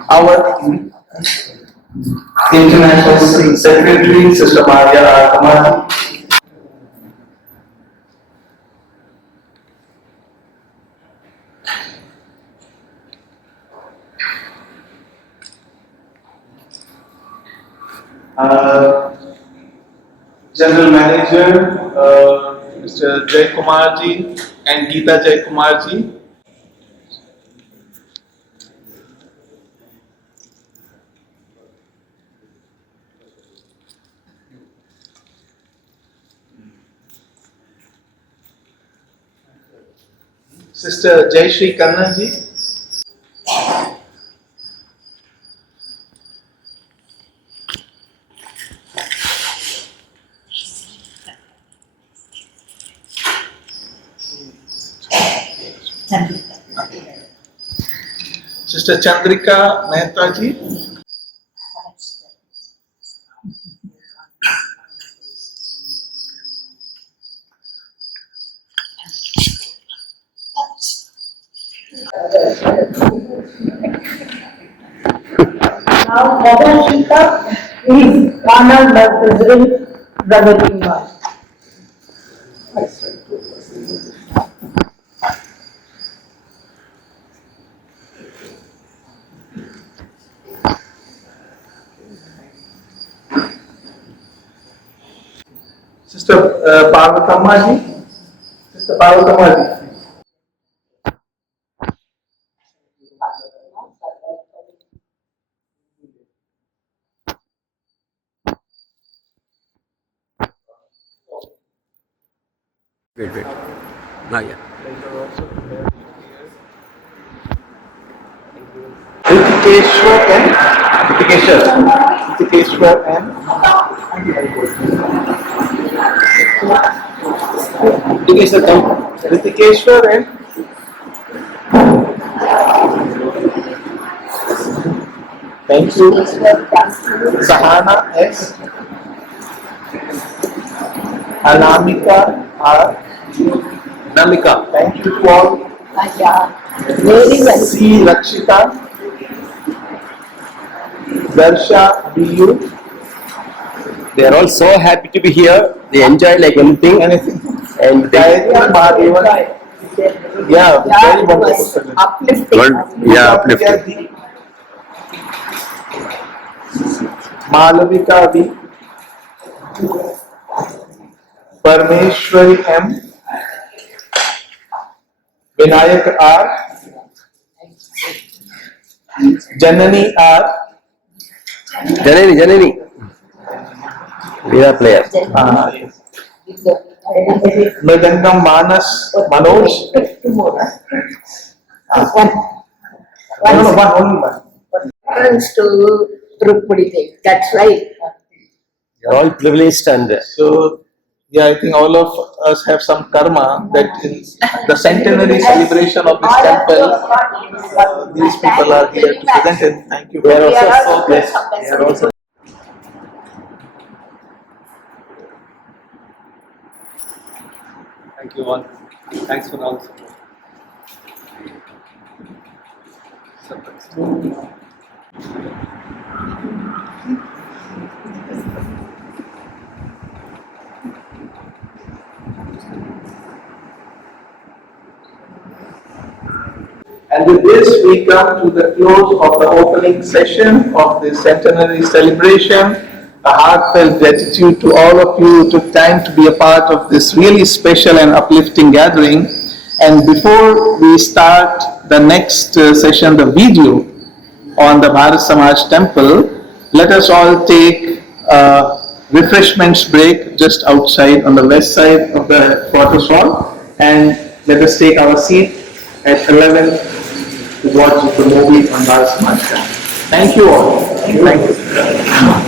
Our International Secretary, Sister Adyar. General Manager, Mr. Jay Kumarji and Geeta Jay Kumarji. Sister Jayashree Kannaji. Sister Chandrika Mehta ji. Now, Madam Shita is honored by President Brother Kumar. Sister Parvatama ji. Sister Parvatama ji. Wait. Not yet. Ritikeshwar and Ritikeshwar and Ritikeshwar and thank you. Sahana S. Anamika R. Namika. Thank you to all. Very well. C. Lakshita. Darsha BU. They are all so happy to be here. They enjoy like anything. And they, Yeah, very wonderful. Uplifting. uplifting. Malavika B. Parmeshwari M. Vinayak R. Janani R. Janani. We are players. Yes. Mridangam Manas Manoj. Only one. Reference to Trupudi thing. That's right. You are all privileged and So Yeah, I think all of us have some karma that in the centenary celebration of this temple, these people are here to present it. Thank you. We are also so blessed. We are also. Thank you all. Thanks for all the support. And with this, we come to the close of the opening session of the centenary celebration. A heartfelt gratitude to all of you who took time to be a part of this really special and uplifting gathering. And before we start the next session, the video on the Bharat Samaj temple, let us all take a refreshments break just outside on the west side of the quarters hall, and let us take our seat at 11 to watch the movie on Bharat Samaj temple. Thank you all. Thank you.